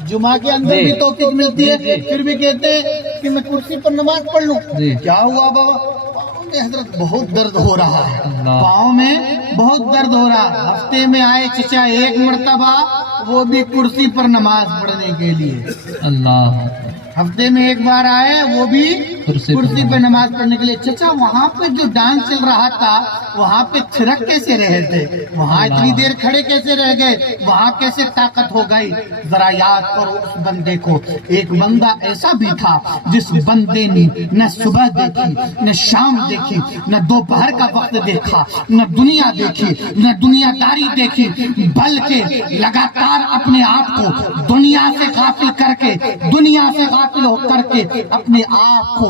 جمعہ کے اندر بھی توفیق ملتی ہے، پھر بھی کہتے ہیں کہ میں کرسی پر نماز پڑھ لوں۔ کیا ہوا بابا؟ پاؤں میں حضرت بہت درد ہو رہا ہے، پاؤں میں بہت درد ہو رہا ہے۔ ہفتے میں آئے چچا ایک مرتبہ وہ بھی کرسی پر نماز پڑھنے کے لیے، اللہ ہفتے میں ایک بار آئے، وہ بھی کرسی پہ نماز پڑھنے کے لیے۔ چچا وہاں پہ جو ڈانس چل رہا تھا وہاں پہ تھرک کیسے رہے تھے؟ وہاں اتنی دیر کھڑے کیسے رہ گئے؟ وہاں کیسے طاقت ہو گئی؟ ذرا یاد کرو اس بندے کو۔ ایک بندہ ایسا بھی تھا جس بندے نے نہ صبح دیکھی، نہ شام دیکھی، نہ دوپہر کا وقت دیکھا، نہ دنیا دیکھی، نہ دنیا داری دیکھی، بلکہ لگاتار اپنے آپ کو دنیا سے غافل کر کے، دنیا سے غافل ہو کر کے اپنے آپ کو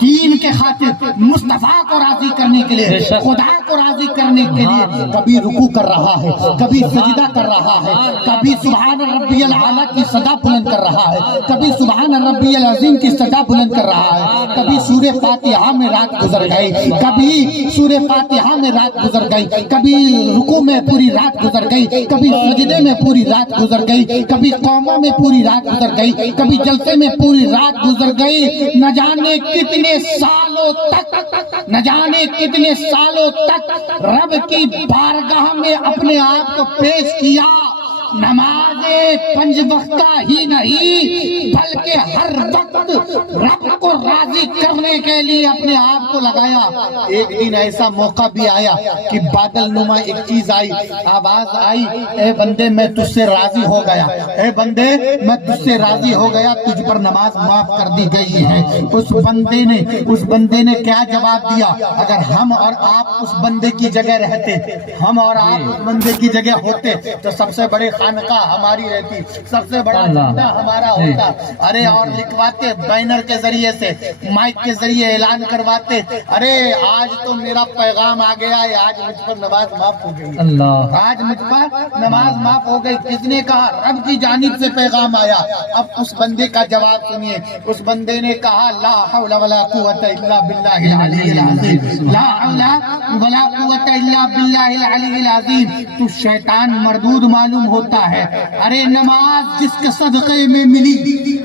دین کے خاطر مصطفیٰ کو راضی کرنے کے لیے، خدا کو راضی کرنے کے لیے کبھی رکوع کر رہا ہے، کبھی سجدہ کر رہا ہے، کبھی سبحان ربی الاعلیٰ کی صدا بلند کر رہا ہے، کبھی سبحان ربی العظیم کی صدا بلند کر رہا ہے، کبھی سورہ فاتحہ میں رات گزر گئی، کبھی سورہ فاتحہ میں رات گزر گئی، کبھی رکوع میں پوری رات گزر گئی، کبھی سجدے میں پوری رات گزر گئی، کبھی قوموں میں پوری رات گزر گئی، کبھی جلسے میں پوری رات گزر گئی۔ نہ جانے کتنے سالوں تک، نہ جانے کتنے سالوں تک رب کی بارگاہ میں اپنے آپ کو پیش کیا۔ نماز پنج وقتہ ہی نہیں بلکہ ہر وقت رب کو راضی کرنے کے لیے اپنے آپ کو لگایا۔ ایک دن ایسا موقع بھی آیا کہ بادل نما ایک چیز آئی، آواز آئی، اے بندے میں تجھ سے راضی ہو گیا، اے بندے میں تجھ سے راضی ہو گیا، تجھ پر نماز معاف کر دی گئی ہے۔ اس بندے نے کیا جواب دیا؟ اگر ہم اور آپ اس بندے کی جگہ رہتے، ہم اور آپ اس بندے کی جگہ ہوتے تو سب سے بڑے خانقاہ ہماری رہتی، سب سے بڑا جھنڈا ہمارا ہوتا۔ ارے اور لکھواتے بینر کے ذریعے سے، مائک کے ذریعے اعلان کرواتے، ارے آج تو میرا پیغام آ گیا ہے، آج مجھ پر نماز معاف ہو گئی، آج مجھ پر نماز معاف ہو گئی۔ کس نے کہا؟ رب کی جانب سے پیغام آیا۔ اب اس بندے کا جواب سنیے۔ اس بندے نے کہا لا حول ولا قوت الا باللہ العلی العظیم، لا حول ولا قوت الا باللہ العلی العظیم۔ تو شیطان مردود معلوم ہوتا ہے۔ ارے نماز جس کے صدقے میں ملی،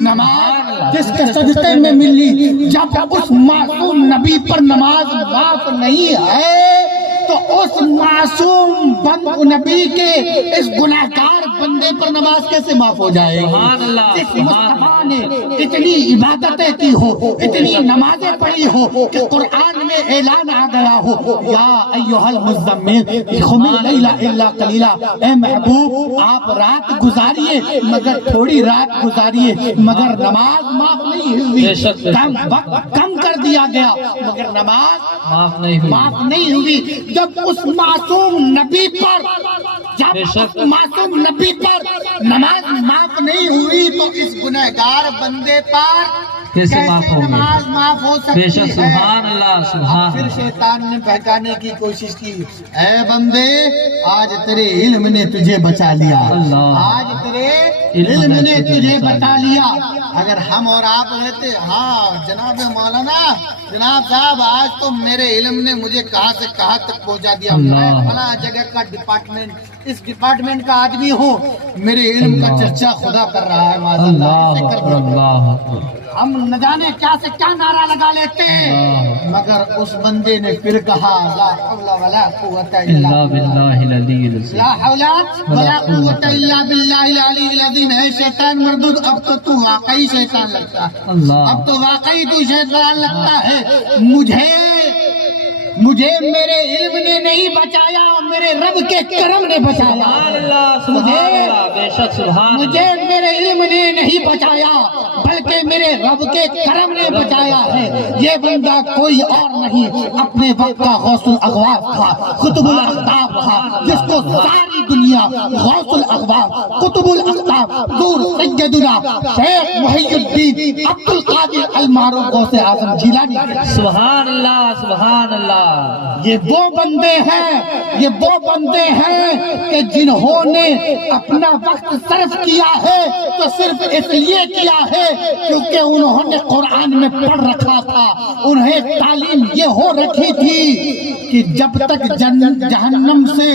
نماز جس کے صدقے میں ملی، جب اس معصوم نبی پر نماز معاف نہیں ہے تو اس معصوم نبی کے اس گناہگار بندے پر نماز کیسے معاف ہو جائے گی؟ جس مصطفیٰ نے اتنی عبادتیں کی ہو، اتنی نمازیں پڑھی ہو کہ قرآن میں اعلان آ گیا ہو، یا ایھا المزمل قم اللیل الا قلیلا، اے محبوب آپ رات گزاریے مگر تھوڑی رات گزاریے، مگر نماز معاف نہیں ہوئی، وقت کم کر دیا گیا مگر نماز معاف نہیں ہوئی۔ جب اس معصوم نبی پر نماز معاف نہیں ہوئی تو اس گنہگار بندے پر کیسے نماز معاف ہو سکتی ہے؟ سبحان اللہ، سبحان پھر شیطان نے بہکانے کی کوشش کی، اے بندے آج تیرے علم نے تجھے بچا لیا، آج تیرے علم نے تجھے بچا لیا۔ اگر ہم اور آپ رہتے، ہاں جناب مولانا، جناب صاحب آج تو میرے علم نے مجھے کہاں سے کہاں تک پہنچا دیا، میں فلاں جگہ کا ڈپارٹمنٹ، اس ڈپارٹمنٹ کا آدمی ہوں، میرے علم کا چرچا خدا کر رہا ہے، معاذ اللہ، ہم نہ جانے کیا سے کیا نعرہ لگا لیتے ہیں۔ مگر اس بندے نے پھر کہا لا حول ولا قوت الا باللہ العلی العظیم، لا حول ولا قوت الا باللہ العلی العظیم۔ اے شیطان مردود، اب تو واقعی شیطان لگتا ہے، اب تو واقعی تو شیطان لگتا ہے۔ مجھے میرے علم نے نہیں بچایا، میرے رب کے کرم نے بچایا۔ مجھے میرے علم نے نہیں بچایا بلکہ میرے رب کے کرم نے بچایا ہے۔ یہ بندہ کوئی اور نہیں، اپنے وقت کا غوث الاغواث تھا، قطب الاقطاب تھا، جس کو ساری دنیا غوث الاغواث، قطب الاقطاب، دور سیدنا شیخ محی الدین عبد القادر المعروف غوث اعظم جیلانی۔ سبحان اللہ، سبحان اللہ۔ یہ وہ بندے ہیں کہ جنہوں نے اپنا وقت صرف کیا ہے تو صرف اس لیے کیا ہے کیونکہ انہوں نے قرآن میں پڑھ رکھا تھا، انہیں تعلیم یہ ہو رکھی تھی کہ جب تک جہنم سے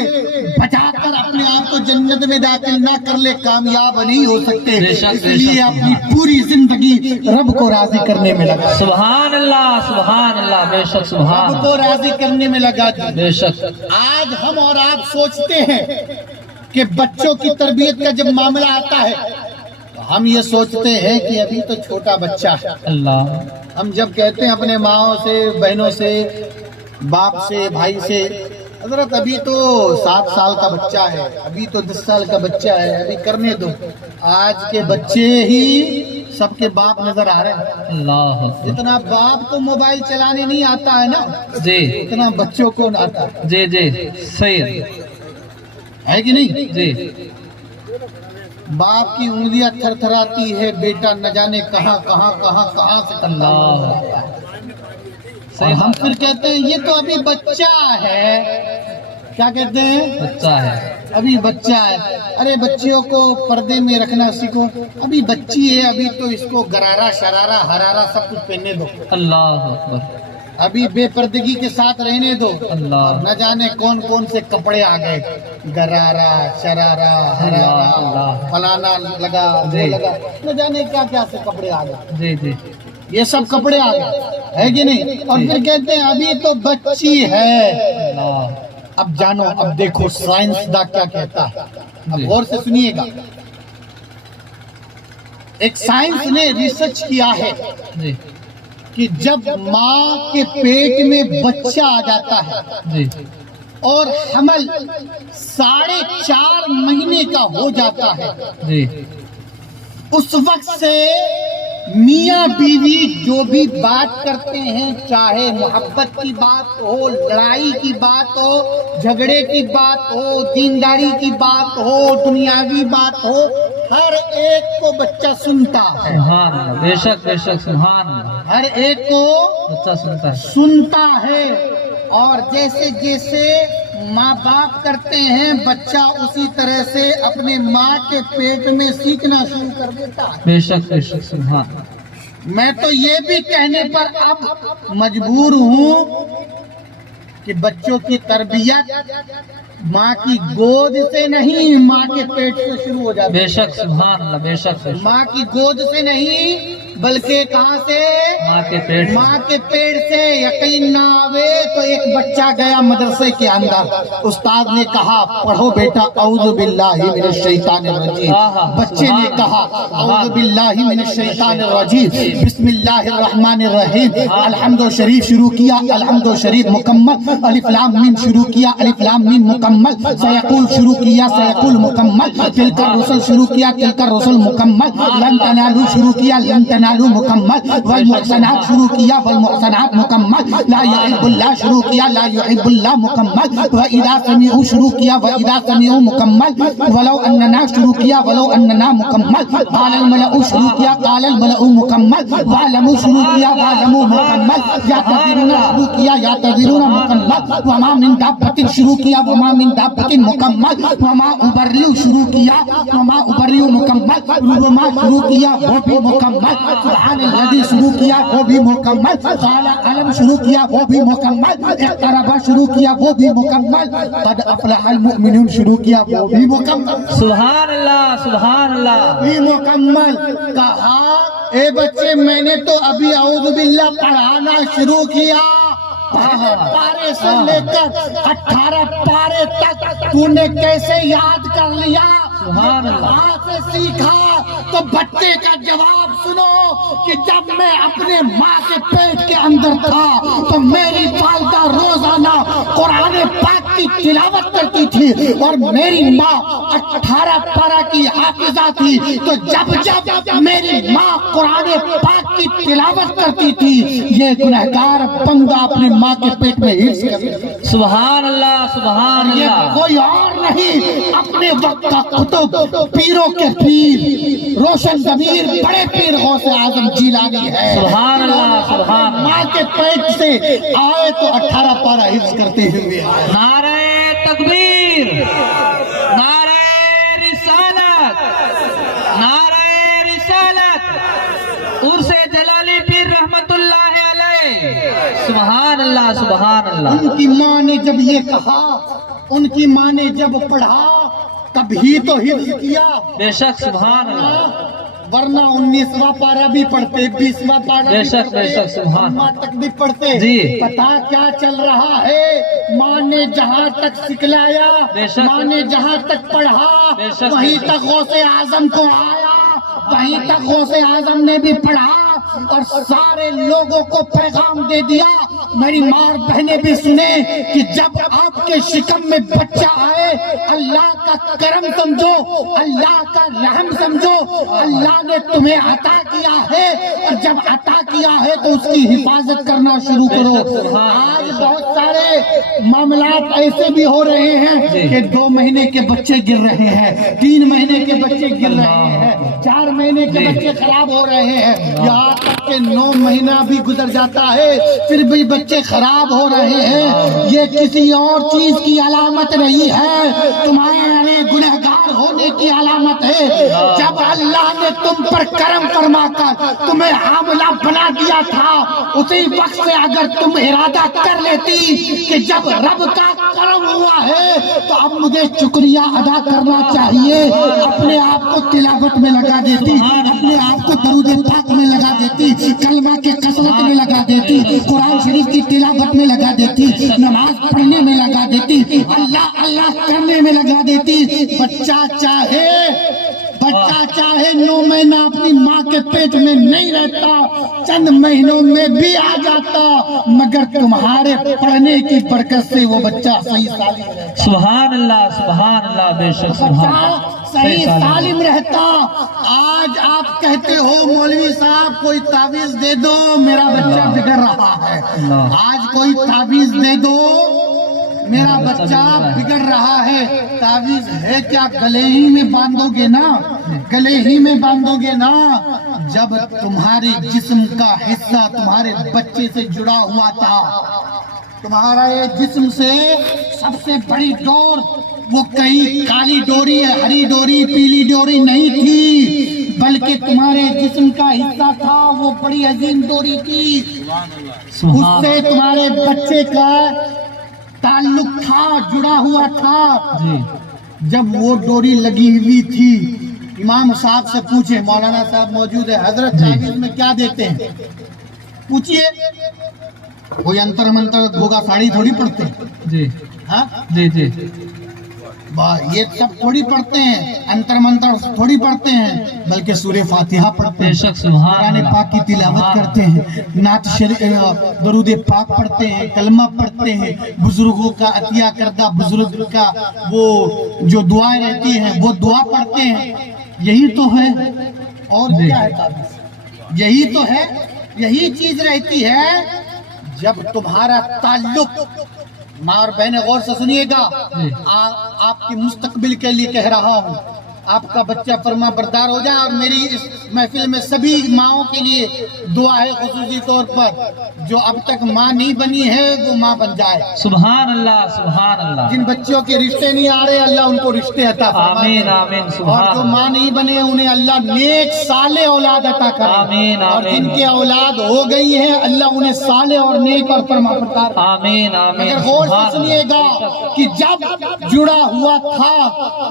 بچا کر اپنے آپ کو جنت میں داخل نہ کر لے کامیاب نہیں ہو سکتے، اس لیے اپنی پوری زندگی رب کو راضی کرنے میں لگا۔ سبحان اللہ، سبحان اللہ، بے شک سبحان، رب کو راضی کرنے میں لگا۔ بے شک آج ہم اور آپ سوچتے ہیں کہ بچوں کی تربیت کا جب معاملہ آتا ہے تو ہم یہ سوچتے ہیں کہ ابھی تو چھوٹا بچہ ہے. اللہ. ہم جب کہتے ہیں اپنے ماؤں سے، بہنوں سے، باپ سے، بھائی سے، حضرت ابھی تو 7 سال کا بچہ ہے، ابھی تو 10 سال کا بچہ ہے، ابھی کرنے دو. آج کے بچے ہی سب کے باپ نظر آ رہے ہیں. اللہ. جتنا باپ کو موبائل چلانے نہیں آتا ہے نا، جی اتنا بچوں کو نہ آتا ہے. جی جی صحیح ہے کہ نہیں؟ جی. باپ کی انگلیاں تھر تھراتی ہے، بیٹا نہ جانے کہاں کہاں کہاں کہاں سے اللہ. اور ہم پھر کہتے ہیں یہ تو ابھی بچہ ہے. کیا کہتے ہیں؟ بچہ ہے. ابھی بچہ ہے. ارے بچیوں کو پردے میں رکھنا سیکھو. ابھی بچی ہے، ابھی تو اس کو گرارا شرارا ہرارا سب کچھ پہننے دو. اللہ اکبر. ابھی بے پردگی کے ساتھ رہنے دو. اللہ. اور نہ جانے کون کون سے کپڑے آ گئے، گرارا شرارا ہرارا اللہ. فلانا لگا وہ لگا، نہ جانے کیا کیا سے کپڑے آ گئے. جی جی یہ سب کپڑے آ گئے، ہے کہ نہیں؟ اور پھر کہتے ہیں ابھی تو بچی ہے. اللہ. اب جانو، اب دیکھو سائنس دا کیا کہتا ہے. اب غور سے سنیے گا. ایک سائنس نے ریسرچ کیا ہے جی کہ جب ماں کے پیٹ میں بچہ آ جاتا ہے جی اور حمل 4.5 مہینے کا ہو جاتا ہے، جی اس وقت سے میاں بیوی جو بھی بات کرتے ہیں، چاہے محبت کی بات ہو، لڑائی کی بات ہو، جھگڑے کی بات ہو، دینداری کی بات ہو، دنیاوی بات ہو، ہر ایک کو بچہ سنتا ہے. سبحان اللہ. بے شک بے شک. سبحان اللہ. ہر ایک کو بچہ سنتا ہے. سنتا ہے. اور جیسے جیسے ماں باپ کرتے ہیں، بچہ اسی طرح سے اپنے ماں کے پیٹ میں سیکھنا شروع کر دیتا ہے. بے شک بے شک. سبحان. میں تو یہ بھی کہنے پر اب مجبور ہوں کہ بچوں کی تربیت ماں کی گود سے نہیں، ماں کے پیٹ سے شروع ہو جاتی ہے. بے شک. سبحان اللہ. بے شک بے شک. ماں کی گود سے نہیں بلکہ کہاں سے؟ ماں کے پیٹ سے. ماں کے پیٹ سے. یقین نہ آوے تو ایک بچہ گیا مدرسے کے اندر، استاد نے کہا پڑھو بیٹا اعوذ باللہ من الشیطان الرجیم. بچے نے کہا اعوذ باللہ من الشیطان الرجیم، بسم اللہ الرحمن الرحیم. الحمد شریف شروع کیا، الحمد شریف مکمل. الف لام میم شروع کیا، الف لام میم مکمل. سیقول شروع کیا، سیقول مکمل. تلک الرسل شروع کیا، تلک الرسل مکمل. لن تنالوا شروع کیا، لن تنالوا مکمل. والمحسنات شروع کیا، والمحسنات مکمل. لا يحب اللہ شروع کیا، لا يحب اللہ مکمل. وَإِذَا سَمِعُوا شروع کیا، وَإِذَا سَمِعُوا مکمل. وَلَوْ أَنَّنَا شروع کیا، وَلَوْ أَنَّنَا مکمل. قَالَ الْمَلَأُ شروع کیا، قَالَ الْمَلَأُ مکمل. وَاعْلَمُوا شروع کیا، وَاعْلَمُوا مکمل. يَعْتَذِرُونَ شروع کیا، يَعْتَذِرُونَ مکمل. وَمَا مِن دَابَّةٍ شروع کیا، وَمَا مِن دَابَّةٍ مکمل. وَمَا أُبَرِّئُ شروع کیا، وَمَا أُبَرِّئُ مکمل. وَمَا شروع کیا وہ بھی مکمل. سبحان الذی شروع کیا وہ بھی مکمل. قال علم شروع کیا وہ بھی مکمل. اقترب شروع کیا وہ بھی مکمل. قد افلح المؤمنون شروع کیا وہ بھی مکمل. سبحان اللہ. سبحان اللہ. بھی مکمل. کہا اے بچے میں نے تو ابھی اعوذ باللہ پڑھانا شروع کیا، پہلے پارے سے لے کر 18 پارے تک تو نے کیسے یاد کر لیا؟ سبحان اللہ. کہاں سے سیکھا؟ تو بچے کا جواب سنو کہ جب میں اپنے ماں کے پیٹ کے اندر تھا تو میری والدہ روزانہ قرآن پاک کی تلاوت کرتی تھی اور میری ماں 18 پارہ کی حافظہ تھی. تو جب جب میری ماں قرآن پاک کی تلاوت کرتی تھی یہ گنہگار بندہ اپنے ماں کے پیٹ میں حفظ کر. سبحان اللہ. سبحان یہ اللہ. کوئی اور نہیں، اپنے وقت کا قطب، پیروں کے پیر، روشن ضمیر بڑے پیر غوث اعظم جیلانی ہے. سبحان اللہ. سبحان اللہ. ماں کے پیٹ سے آئے تو 18 پارہ حفظ کرتے ہوئے آئے. نعرہ تکبیر، نعرہ رسالت، نعرہ رسالت. عرس جلالی پیر رحمت اللہ علیہ. سبحان اللہ. سبحان اللہ. ان کی ماں نے جب یہ کہا، ان کی ماں نے جب پڑھا تب ہی تو حفظ کیا. بے شک. سبحان اللہ. ورنہ 19واں پارہ بھی پڑھتے، 20واں پارہ بے بھی شک، بے شک، پڑھتے، سبحان اما تک بھی پڑھتے، جی۔ پتا کیا چل رہا ہے؟ ماں نے جہاں تک سکھلایا، بے شک، ماں نے جہاں تک پڑھا، بے شک، وہیں بے شک۔ تک غوث اعظم کو آیا، وہیں تک غوث اعظم نے بھی پڑھا اور سارے لوگوں کو پیغام دے دیا۔ میری ماں اور بہنیں بھی سنیں کہ جب آپ کے شکم میں بچہ آئے، اللہ کا کرم سمجھو، اللہ کا رحم سمجھو، اللہ نے تمہیں عطا کیا ہے، اور جب عطا کیا ہے تو اس کی حفاظت کرنا شروع کرو۔ آج بہت سارے معاملات ایسے بھی ہو رہے ہیں کہ 2 مہینے کے بچے گر رہے ہیں، 3 مہینے کے بچے گر رہے ہیں، 4 مہینے کے بچے خراب ہو رہے ہیں، یہاں تک کہ 9 مہینہ بھی گزر جاتا ہے پھر بھی بچے خراب ہو رہے ہیں۔ یہ کسی اور چیز کی علامت نہیں ہے، تمہارے گنہگار ہونے کی علامت ہے۔ جب اللہ نے تم پر کرم فرما کر تمہیں حاملہ بنا دیا تھا، اسی وقت سے اگر تم ارادہ کر لیتی کہ جب رب کا کرم ہوا ہے تو اب مجھے شکریہ ادا کرنا چاہیے، اپنے آپ کو تلاوت میں لگا دیتی، اپنے آپ کو درود پاک میں لگا دیتی، کلمہ کے کثرت میں لگا دیتی، قرآن شریف کی تلاوت میں لگا دیتی، نماز پڑھنے میں لگا دیتی، اللہ اللہ کرنے میں لگا دیتی۔ بچہ چاہے 9 مہینہ اپنی ماں کے پیٹ میں نہیں رہتا، چند مہینوں میں بھی آ جاتا، مگر تمہارے پڑھنے کی برکت سے وہ بچہ صحیح سالم رہتا، سبحان اللہ، سبحان اللہ، بے شک، سبحان بچہ صحیح سالم رہتا۔ آج آپ کہتے ہو مولوی صاحب کوئی تعویذ دے دو، میرا بچہ بگڑ رہا ہے، آج کوئی تعویذ دے دو، میرا بچہ بگڑ رہا ہے۔ تعویذ ہے کیا؟ گلے ہی میں باندھو گے نا، گلے ہی میں باندھو گے نا۔ جب تمہارے جسم کا حصہ تمہارے بچے سے جڑا ہوا تھا، تمہارا یہ جسم سے سب سے بڑی ڈور وہ کہیں کالی ڈوری، ہری ڈوری، پیلی ڈوری نہیں تھی، بلکہ تمہارے جسم کا حصہ تھا وہ بڑی عظیم ڈوری تھی، اس سے تمہارے بچے کا تعلق تھا، جڑا ہوا تھا۔ جب وہ ڈوری لگی ہوئی تھی، امام صاحب سے پوچھے، مولانا صاحب موجود ہے، حضرت تعویذ میں کیا دیتے ہیں؟ پوچھئے، کوئی انتر منتر دھوگا ساڑی تھوڑی پڑھتے ہیں، جی ہاں جی جی، یہ سب تھوڑی پڑھتے ہیں، انتر منتر تھوڑی پڑھتے ہیں، بلکہ سورہ فاتحہ پڑھتے ہیں، بے شک، سبحان قرآن اللہ، پاک کی تلاوت کرتے ہیں، نعت شریف، درود پاک پڑھتے ہیں، کلمہ پڑھتے ہیں، بزرگوں کا عطیہ کردہ بزرگ کا وہ جو دعائیں رہتی ہیں وہ دعا پڑھتے ہیں۔ یہی تو ہے، اور کیا ہے تعویذ؟ یہی تو ہے، یہی چیز رہتی ہے۔ جب تمہارا تعلق، ماں اور بہنیں غور سے سنیے گا، آپ کی مستقبل کے لیے کہہ رہا ہوں، آپ کا بچہ فرما بردار ہو جائے، اور میری اس محفل میں سبھی ماؤں کے لیے دعا ہے خصوصی طور پر، جو اب تک ماں نہیں بنی ہے وہ ماں بن جائے۔ سبحان اللہ، سبحان اللہ، جن بچوں کے رشتے نہیں آ رہے اللہ ان کو رشتے عطا فرمائے، آمین آمین، اور سبحان جو اللہ، ماں نہیں بنے انہیں اللہ نیک صالح اولاد عطا کرے، آمین اور آمین، جن کے اولاد ہو گئی ہیں اللہ انہیں صالح اور نیک اور فرما بردار۔ آمین آمین، مگر غور سے سبحان سنیے اللہ، گا کہ جب جڑا ہوا تھا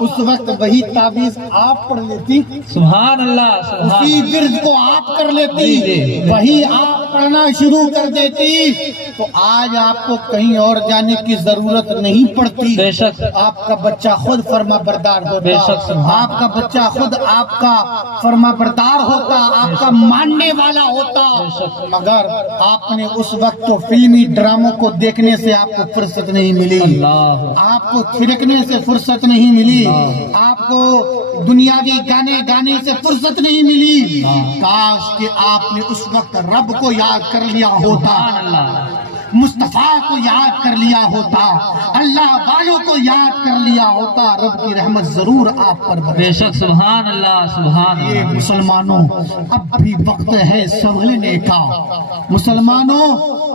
اس وقت وہی تعویذ آپ پڑھ لیتی، سبحان اللہ، سبحان اسی اللہ، ورد کو آپ کر لیتی، جی۔ وہی آپ پڑھنا شروع کر دیتی، تو آج آپ کو کہیں اور جانے کی ضرورت نہیں پڑتی، بے شک، آپ کا بچہ خود فرما بردار بے ہوتا، شک، سبحان آپ کا بچہ خود آپ کا فرما بردار ہوتا، آپ کا ماننے والا ہوتا، مگر آپ نے اس وقت تو فلمی ڈراموں کو دیکھنے سے آپ کو فرصت نہیں ملی، اللہ، آپ کو تھرکنے سے فرصت نہیں ملی، آپ کو دنیاوی گانے گانے سے فرصت نہیں ملی۔ کاش کہ آپ نے اس وقت رب کو یاد کر لیا ہوتا، مصطفیٰ کو یاد کر لیا ہوتا، اللہ والوں کو یاد کر لیا ہوتا، رب کی رحمت ضرور آپ پر برسے۔ بے شک، سبحان اللہ، سبحان یہ اللہ، مسلمانوں اب بھی وقت ہے سنبھلنے کا، مسلمانوں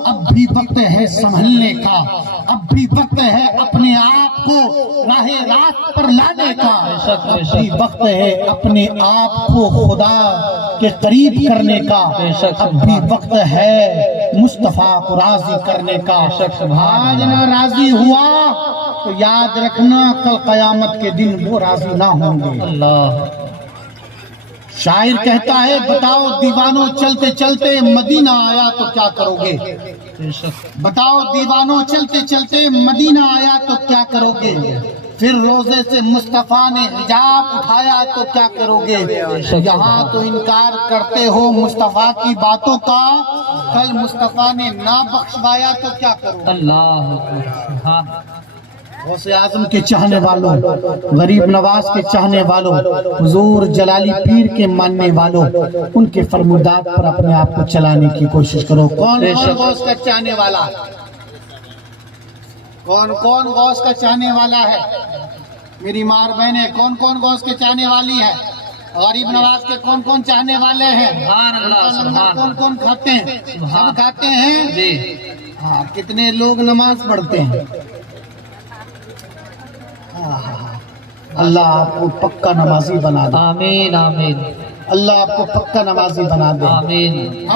اب بھی وقت ہے سنبھلنے کا، اب بھی وقت ہے اپنے آپ کو راہ راست پر لانے کا، اب بھی وقت ہے اپنے آپ کو خدا کے قریب کرنے کا، اب بھی وقت ہے مصطفیٰ کو راضی کرنے کا۔ آج نہ راضی ہوا تو یاد رکھنا کل قیامت کے دن وہ راضی نہ ہوں گے۔ اللہ، شاعر کہتا ہے بتاؤ دیوانوں چلتے چلتے مدینہ آیا تو کیا کرو گے؟ بے شک بتاؤ دیوانوں چلتے چلتے مدینہ آیا تو کیا کرو گے؟ پھر روزے سے مصطفیٰ نے حجاب اٹھایا تو کیا کرو گے؟ یہاں تو انکار کرتے ہو مصطفیٰ کی باتوں کا، کل مصطفیٰ نے نہ بخشوایا تو کیا کرو گے؟ اللہ اکبر سبحان غوث اعظم کے چاہنے والوں، غریب نواز کے چاہنے والوں، حضور جلالی پیر کے ماننے والوں، ان کے فرمودات پر اپنے آپ کو چلانے کی کوشش کرو۔ کون کون غوث کا چاہنے والا ہے؟ کون کون غوث کا چاہنے والا ہے؟ میری ماں بہنیں کون کون غوث کے چاہنے والی ہے؟ غریب نواز کے کون کون چاہنے والے ہیں؟ سبحان اللہ لنگر سبحان کون کون کھاتے ہیں؟ سبحان سب کھاتے ہیں؟ جی ہاں، کتنے لوگ نماز پڑھتے ہیں؟ اللہ آپ کو پکا نمازی بنا دے، آمین آمین اللہ آپ کو پکا نمازی بنا دے۔ آمین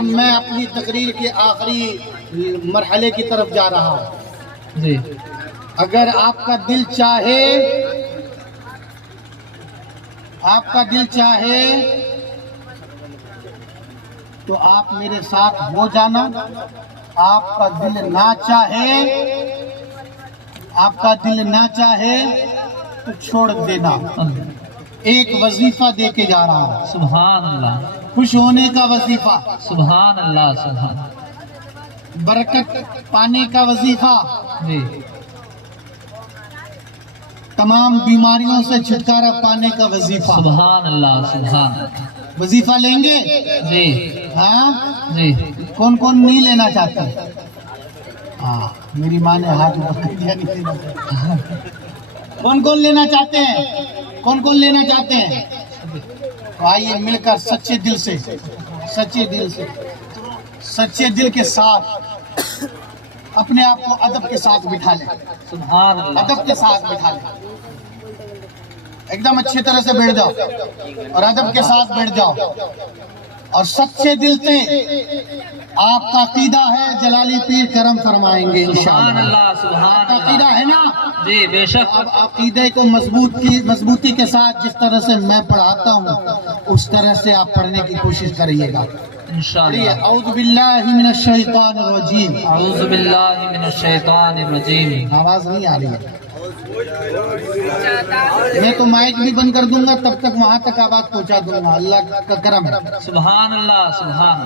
میں اپنی تقریر کے آخری مرحلے کی طرف جا رہا ہوں۔ جی اگر آپ کا دل چاہے، آپ کا دل چاہے تو آپ میرے ساتھ ہو جانا، آپ کا دل نہ چاہے، آپ کا دل نہ چاہے تو چھوڑ دینا۔ ایک وظیفہ دے کے جا رہا ہوں، سبحان اللہ خوش ہونے کا وظیفہ، سبحان اللہ سبحان برکت پانے کا وظیفہ، جی تمام بیماریوں سے چھٹکارا پانے کا وظیفہ۔ سبحان اللہ سبحان وظیفہ لیں گے؟ جی ہاں، جی کون کون نہیں لینا چاہتے؟ ہاں، میری ماں نے ہاتھ پکڑ دیا، نہیں لینا چاہتے۔ کون کون لینا چاہتے ہیں؟ کون کون لینا چاہتے ہیں؟ تو آئیے مل کر سچے دل سے، سچے دل سے، سچے دل کے ساتھ اپنے آپ کو ادب کے ساتھ بٹھا لیں، سبحان اللہ ادب کے ساتھ بٹھا لیں، ایک دم اچھی طرح سے بیٹھ جاؤ اور ادب کے ساتھ بیٹھ جاؤ اور سچے دل سے آپ کا عقیدہ ہے جلالی پیر کرم فرمائیں گے سبحان انشاءاللہ۔ اللہ آپ سبحان کا عقیدہ اللہ ہے نا؟ جی بے شک اب عقیدے کو مضبوطی کے ساتھ جس طرح سے میں پڑھاتا ہوں اس طرح سے آپ پڑھنے کی کوشش کریے گا۔ انشاءاللہ اعوذ باللہ من الشیطان الرجیم، اعوذ باللہ من الشیطان الرجیم۔ آواز نہیں آ رہی ہے، میں تو مائک بھی بند کر دوں گا، تب تک وہاں تک آواز پہنچا دوں گا، اللہ کا کرم ہے۔ سبحان اللہ سبحان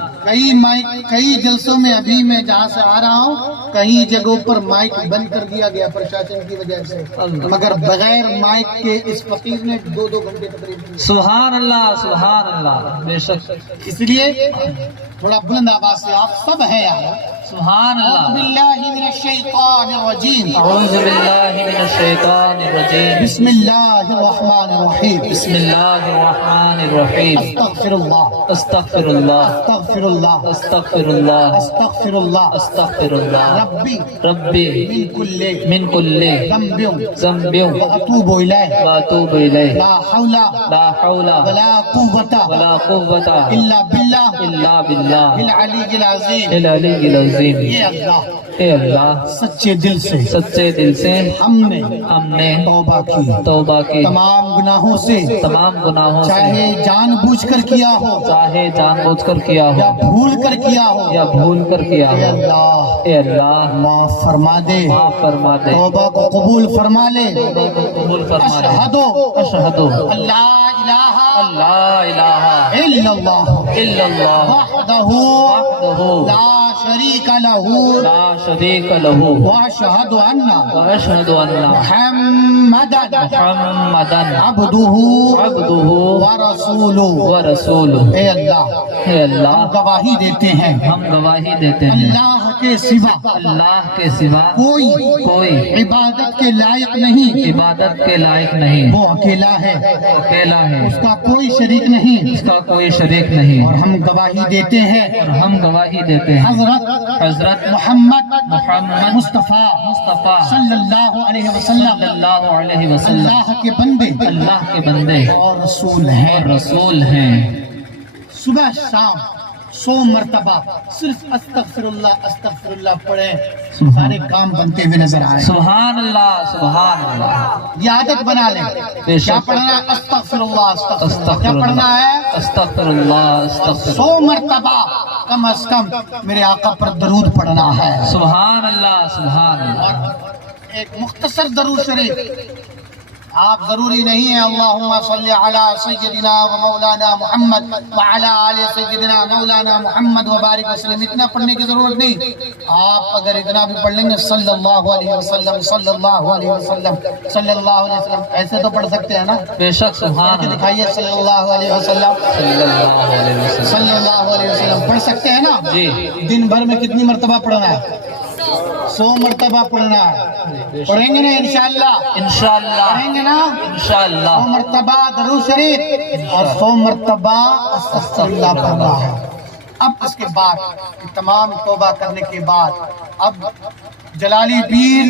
کئی جلسوں میں ابھی میں جہاں سے آ رہا ہوں کئی جگہوں پر مائک بند کر دیا گیا پرشاسن کی وجہ سے، مگر بغیر مائک کے اس فقیر نے 2 گھنٹے تقریر، سبحان اللہ بے شک اس لیے تھوڑا بلند آواز سے آپ سب ہیں یار۔ سبحان اعوذ اللہ باللہ من الشیطان الرجیم، اعوذ باللہ من الشیطان الرجیم، بسم اللہ الرحمن الرحیم، بسم اللہ الرحمن الرحیم، استغفر اللہ، استغفر اللہ استغفر اللہ، استغفر اللہ استغفر اللہ، استغفر اللہ ربی ربی من کل ذنب ذنب ذنب واتوب الیہ، واتوب الیہ، لا حول لا حول ولا قوت ولا قوت الا باللہ الا باللہ العلی العظیم۔ العلی العظیم۔ یہ اللہ، اے اللہ سچے دل سے سچے دل سے ہم نے توبہ کی، توبہ کی، تمام گناہوں سے، تمام گناہوں سے، چاہے جان بوجھ کر کیا ہو چاہے جان بوجھ کر کیا یا ہو بھول کر کیا ہو، یا بھول کر کیا اے ہو، اللہ اے اللہ معاف فرما دے، معاف فرما دے، توبہ کو قبول فرما لے۔ توبہ کو قبول فرما دے۔ اشہدو اشہدو اللہ الہ لا الہ الا اللہ الا اللہ وحدہ وحدہ لا شریک لہ لا شریک لہ واشہد ان واشہد ان محمدا محمدا عبدہ عبدہ ورسولہ۔ ورسولہ۔ اے اللہ، اے اللہ گواہی دیتے ہیں ہم گواہی دیتے ہیں اللہ کے سوا اللہ کے سوا کوئی عبادت کے لائق نہیں، عبادت کے لائق نہیں، وہ اکیلا ہے، اکیلا ہے، اس کا کوئی شریک نہیں، اس کا کوئی شریک نہیں، اور ہم گواہی دیتے ہیں اور ہم گواہی دیتے ہیں حضرت محمد محمد مصطفیٰ مصطفیٰ صلی اللہ علیہ صلی وسلم اللہ علیہ وسلم اللہ کے بندے اللہ کے بندے اور رسول ہیں۔ اور رسول ہیں۔ صبح شام 100 مرتبہ صرف استغفر اللہ پڑھیں، سارے کام بنتے ہوئے نظر آئے. سبحان اللہ سبحان اللہ. یہ عادت بنا لیں. بے شک. کیا پڑھنا ہے؟ استغفر اللہ استغفر اللہ. استغفر کیا پڑھنا ہے؟ استغفر اللہ استغفر 100 مرتبہ کم از کم میرے آقا پر درود پڑھنا ہے. سبحان اللہ سبحان اللہ. اور ایک مختصر درود شریف. آپ ضروری نہیں ہے اللہم صلی علی سیدنا و مولانا محمد وعلی آل سیدنا مولانا محمد وبارک وسلم اتنا پڑھنے کی ضرورت نہیں. آپ اگر اتنا بھی پڑھ لیں گے صلی اللہ علیہ وسلم صلی اللہ علیہ وسلم صلی اللہ علیہ وسلم ایسے تو پڑھ سکتے ہیں نا. بے شک سبحان اللہ. دکھائیے صلی اللہ علیہ وسلم صلی اللہ علیہ وسلم. صلی اللہ علیہ وسلم پڑھ سکتے ہیں نا. جی. دن بھر میں کتنی مرتبہ پڑھنا ہے؟ 100 مرتبہ پڑھنا ہے. پڑھیں گے نا انشاءاللہ. انشاءاللہ پڑھیں گے نا انشاءاللہ. 100 مرتبہ درود شریف اور 100 مرتبہ استغفر اللہ پڑھنا ہے. اب اس کے بعد تمام توبہ کرنے کے بعد اب جلالی پیر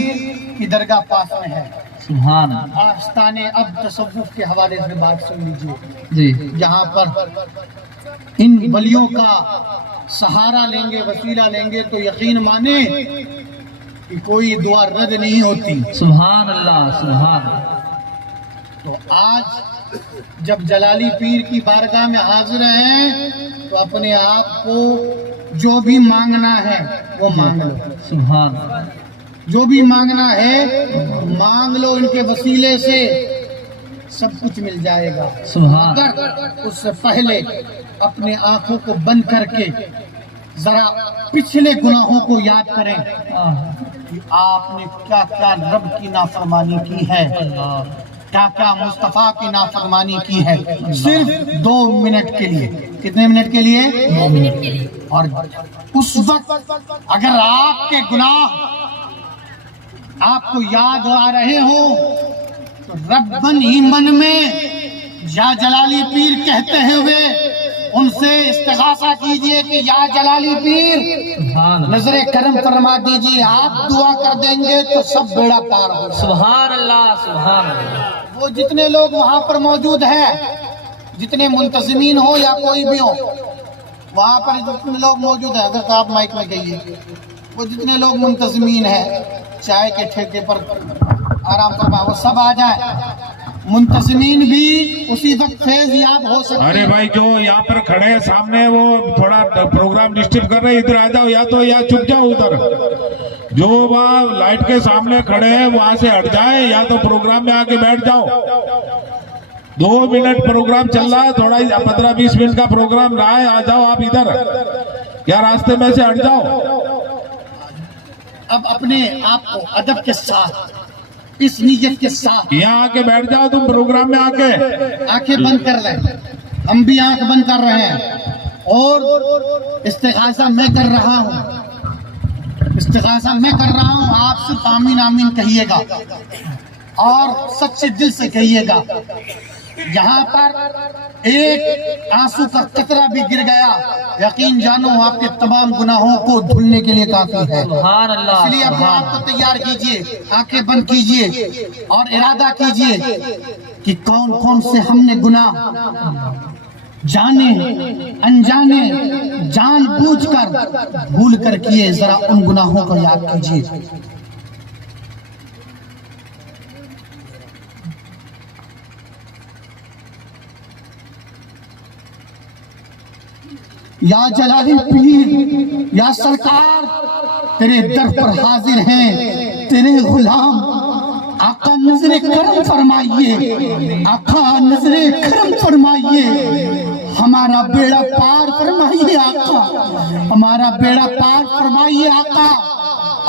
کی درگاہ پاس میں ہے. سبحان اللہ. آستانے اب تصوف کے حوالے سے بات سن لیجیے. جی. جہاں پر ان ولیوں کا سہارا لیں گے وسیلہ لیں گے تو یقین مانے کہ کوئی دعا رد نہیں ہوتی. سبحان اللہ سبحان اللہ. تو آج جب جلالی پیر کی بارگاہ میں حاضر ہیں تو اپنے آپ کو جو بھی مانگنا ہے وہ مانگ لو. سبحان اللہ. جو بھی مانگنا ہے مانگ لو. ان کے وسیلے سے سب کچھ مل جائے گا. سبحان مگر اس سے پہلے اپنے آنکھوں کو بند کر کے ذرا پچھلے گناہوں کو یاد کریں کہ آپ نے کیا کیا رب کی نافرمانی کی ہے, کیا کیا مصطفیٰ کی نافرمانی کی ہے. صرف 2 منٹ کے لیے. کتنے منٹ کے لیے؟ 2 منٹ کے لیے. اور اس وقت اگر آپ کے گناہ آپ کو یاد آ رہے ہوں تو ربن ہی من میں یا جلالی پیر کہتے ہوئے ان سے استغاثہ کیجئے کہ یا جلالی پیر نظر کرم فرما دیجئے. آپ دعا کر دیں گے تو سب بیڑا پار ہو. سبحان اللہ سبحان اللہ. وہ جتنے لوگ وہاں پر موجود ہیں, جتنے منتظمین ہو یا کوئی بھی ہو, وہاں پر جتنے لوگ موجود ہیں, اگر آپ مائک میں کہیے, وہ جتنے لوگ منتظمین ہیں چائے کے ٹھیکے پر آرام فرما وہ سب آ جائیں. منتظمین بھی اسی وقت فیض یاب ہو سکتے ہیں. ارے بھائی جو یہاں پر کھڑے ہیں سامنے وہ تھوڑا پروگرام ڈسٹرب کر رہے ہیں, ادھر آ جاؤ یا تو یا چھپ جاؤ ادھر. جو وہاں لائٹ کے سامنے کھڑے ہیں وہاں سے ہٹ جائے یا تو پروگرام میں آ کے بیٹھ جاؤ. 2 منٹ پروگرام چل رہا ہے, تھوڑا 15-20 منٹ کا پروگرام رہا ہے. آ جاؤ آپ ادھر یا راستے میں سے ہٹ جاؤ. اب اپنے آپ کو ادب کے ساتھ اس نیت کے ساتھ یہاں آ کے بیٹھ جاؤ تم پروگرام میں آ کے. آنکھیں بند کر لیں. ہم بھی آنکھ بند کر رہے ہیں اور استغاثہ میں کر رہا ہوں. استغاثہ میں کر رہا ہوں. آپ صرف آمین آمین کہیے گا اور سچے دل سے کہیے گا. یہاں پر ایک آنسو کا قطرہ بھی گر گیا یقین جانو آپ کے تمام گناہوں کو دھلنے کے لیے کافی ہے. سبحان اللہ. اس لیے اپنے آپ کو تیار کیجئے, آنکھیں بند کیجئے اور ارادہ کیجئے کہ کون کون سے ہم نے گناہ جانے انجانے جان بوجھ کر بھول کر کیے. ذرا ان گناہوں کو یاد کیجئے. یا جلالی پیر یا سرکار تیرے در پر حاضر ہیں تیرے غلام. آقا نظر کرم فرمائیے, آقا نظر کرم فرمائیے, ہمارا بیڑا پار فرمائیے. آقا ہمارا بیڑا پار فرمائیے. آقا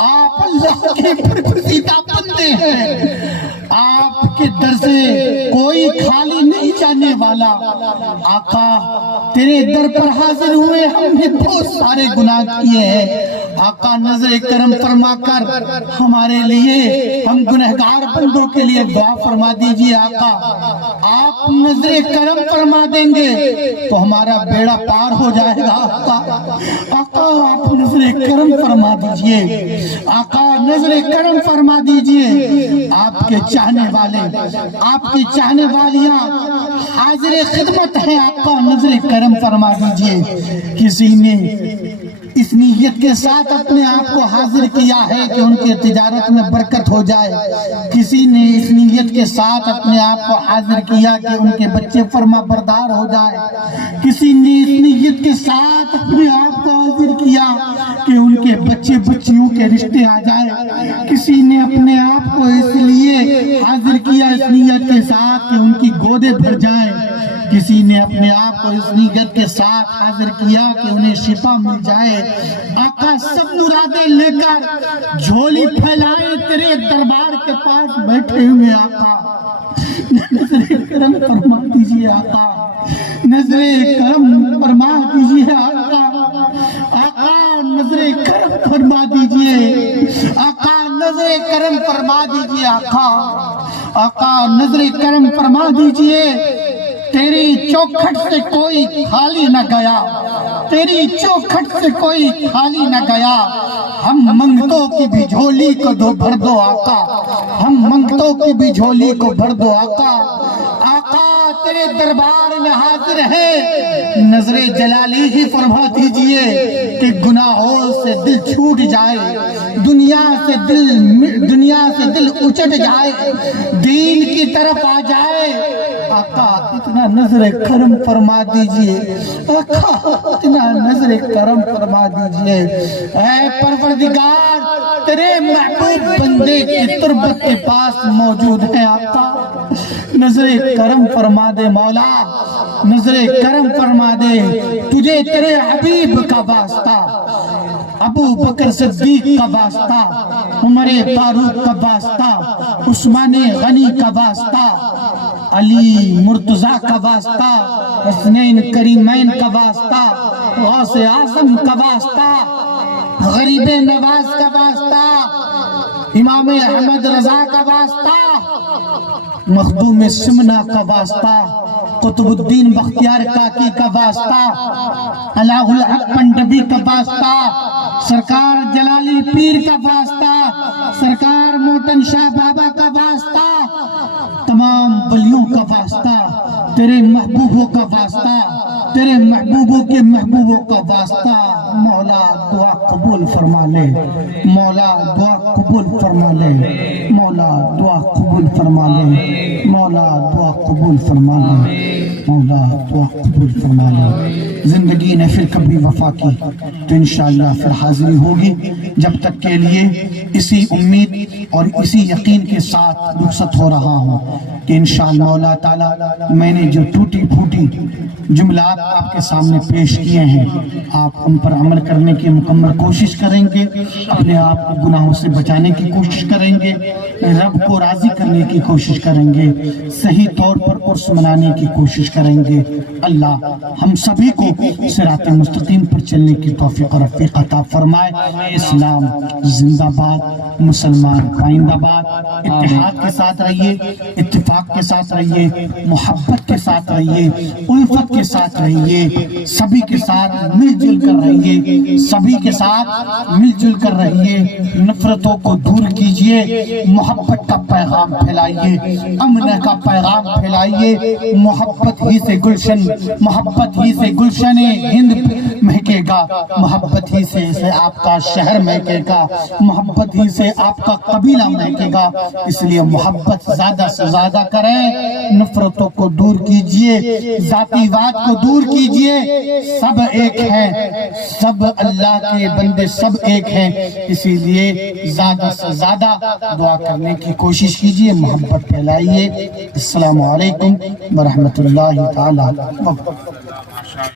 آپ اللہ کے برگزیدہ بندے ہیں, آپ کے در سے کوئی خالی نہیں جانے والا. آقا تیرے در پر حاضر ہوئے, ہم نے بہت سارے گناہ کیے ہیں. آقا نظر کرم فرما کر ہمارے لیے, ہم گنہگار بندوں کے لیے دعا فرما دیجئے. آقا آپ نظر کرم فرما دیں گے تو ہمارا بیڑا پار ہو جائے گا. آقا آپ نظر کرم فرما دیجئے. آقا نظر کرم فرما دیجئے. آپ کے چاہنے والے, آپ کی چاہنے والیاں حاضر خدمت ہیں آقا نظر کرم فرما دیجئے. کسی نے اس نیت کے ساتھ اپنے آپ کو حاضر کیا ہے کہ ان کے تجارت میں برکت ہو جائے. کسی نے اس نیت کے ساتھ اپنے آپ کو حاضر کیا کہ ان کے بچے فرما بردار ہو جائے. کسی نے اس نیت کے ساتھ اپنے آپ کو حاضر کیا کہ ان کے بچے بچیوں کے رشتے آ جائے. کسی نے اپنے آپ کو اس لیے حاضر کیا اس نیت کے ساتھ کہ ان کی گودیں بھر جائیں. کسی نے اپنے آپ کو اس نیت کے ساتھ حاضر کیا کہ انہیں شفا مل جائے. آقا سب مرادیں لے کر جھولی پھیلائے تیرے دربار کے پاس بیٹھے ہوئے. آقا نظر کرم فرما دیجئے. آقا نظر کرم فرما دیجئے. آقا آقا نظر کرم فرما دیجئے. آقا نظر کرم فرما دیجئے. آقا آقا نظر کرم فرما دیجئے. تیری چوکھٹ سے کوئی خالی نہ گیا. تیری چوکھٹ سے کوئی خالی نہ گیا. ہم منگتوں کی بھی جھولی کو دو بھر دو آقا. ہم منگتوں کی بھی جھولی کو بھر دو آقا. آقا تیرے دربار میں حاضر ہے. نظر جلالی ہی فرما دیجئے کہ گناہوں سے دل چھوٹ جائے. دنیا سے دل اچٹ جائے. دین کی طرف آ جائے. آقا اتنا نظر کرم فرما دیجئے. آقا اتنا نظر کرم فرما دیجئے. اے پروردگار تیرے محبوب بندے کی تربت کے پاس موجود ہے. آقا نظر کرم فرما دے مولا. نظر کرم فرما دے. تجھے تیرے حبیب کا واسطہ, ابو بکر صدیق کا واسطہ, عمر فاروق کا واسطہ, عثمان غنی کا واسطہ, علی مرتضیٰ کا واسطہ, حسنین کریمین کا واسطہ, غوث اعظم کا واسطہ, غریب نواز کا واسطہ, امام احمد رضا کا واسطہ, مخدوم سمنہ کا واسطہ, قطب الدین بختیار کاکی کا واسطہ, الہ الحق پنڈبی کا واسطہ, سرکار جلالی پیر کا واسطہ, سرکار موٹن شاہ بابا کا واسطہ, تمام ولیوں کا واسطہ, تیرے محبوبوں کا واسطہ, تیرے محبوبوں کے محبوبوں کا واسطہ. مولا دعا قبول فرما لے. مولا دعا قبول فرما لے. مولا دعا قبول فرما لے. مولا دعا قبول فرما لے. مولا دعا قبول فرما لے. زندگی نے پھر کبھی وفا کی تو انشاءاللہ پھر حاضری ہوگی. جب تک کے لیے اسی امید اور اسی یقین کے ساتھ رخصت ہو رہا ہوں کہ انشاءاللہ مولا تعالی میں نے جو ٹوٹی پھوٹی جملات آپ کے سامنے پیش کیے ہیں آپ ان پر عمل کرنے کی مکمل کوشش کریں گے. اپنے آپ کو گناہوں سے بچانے کی کوشش کریں گے. رب کو راضی کرنے کی کوشش کریں گے. صحیح طور پر عرس منانے کی کوشش کریں گے. اللہ ہم سبھی کو صراط مستقیم پر چلنے کی توفیق اور رفیق عطا فرمائے. اسلام زندہ باد. مسلمان آئندہ باد. اتحاد کے ساتھ رہیے, اتفاق کے ساتھ رہیے, محبت کے ساتھ رہیے, الفت کے ساتھ رہیے, سبھی کے ساتھ مل جل کر رہیے, سبھی کے ساتھ مل جل کر رہیے. نفرتوں کو دور کیجئے, محبت کا پیغام پھیلائیے, امن کا پیغام پھیلائیے. محبت ہی سے گلشن, محبت ہی سے گلشن ہند مہکے گا, محبت ہی سے آپ کا شہر مہکے گا, محبت ہی سے آپ کا قبیلہ مہکے گا. اس لیے محبت زیادہ سے زیادہ کریں, نفرتوں کو دور کیجئے, ذاتی واد کو دور کیجئے. سب ایک ہیں, سب اللہ کے بندے سب ایک ہیں. اسی لیے زیادہ سے زیادہ دعا کرنے کی کوشش کیجئے, محبت پھیلائیے. السلام علیکم ورحمۃ اللہ تعالی وبرکاتہ.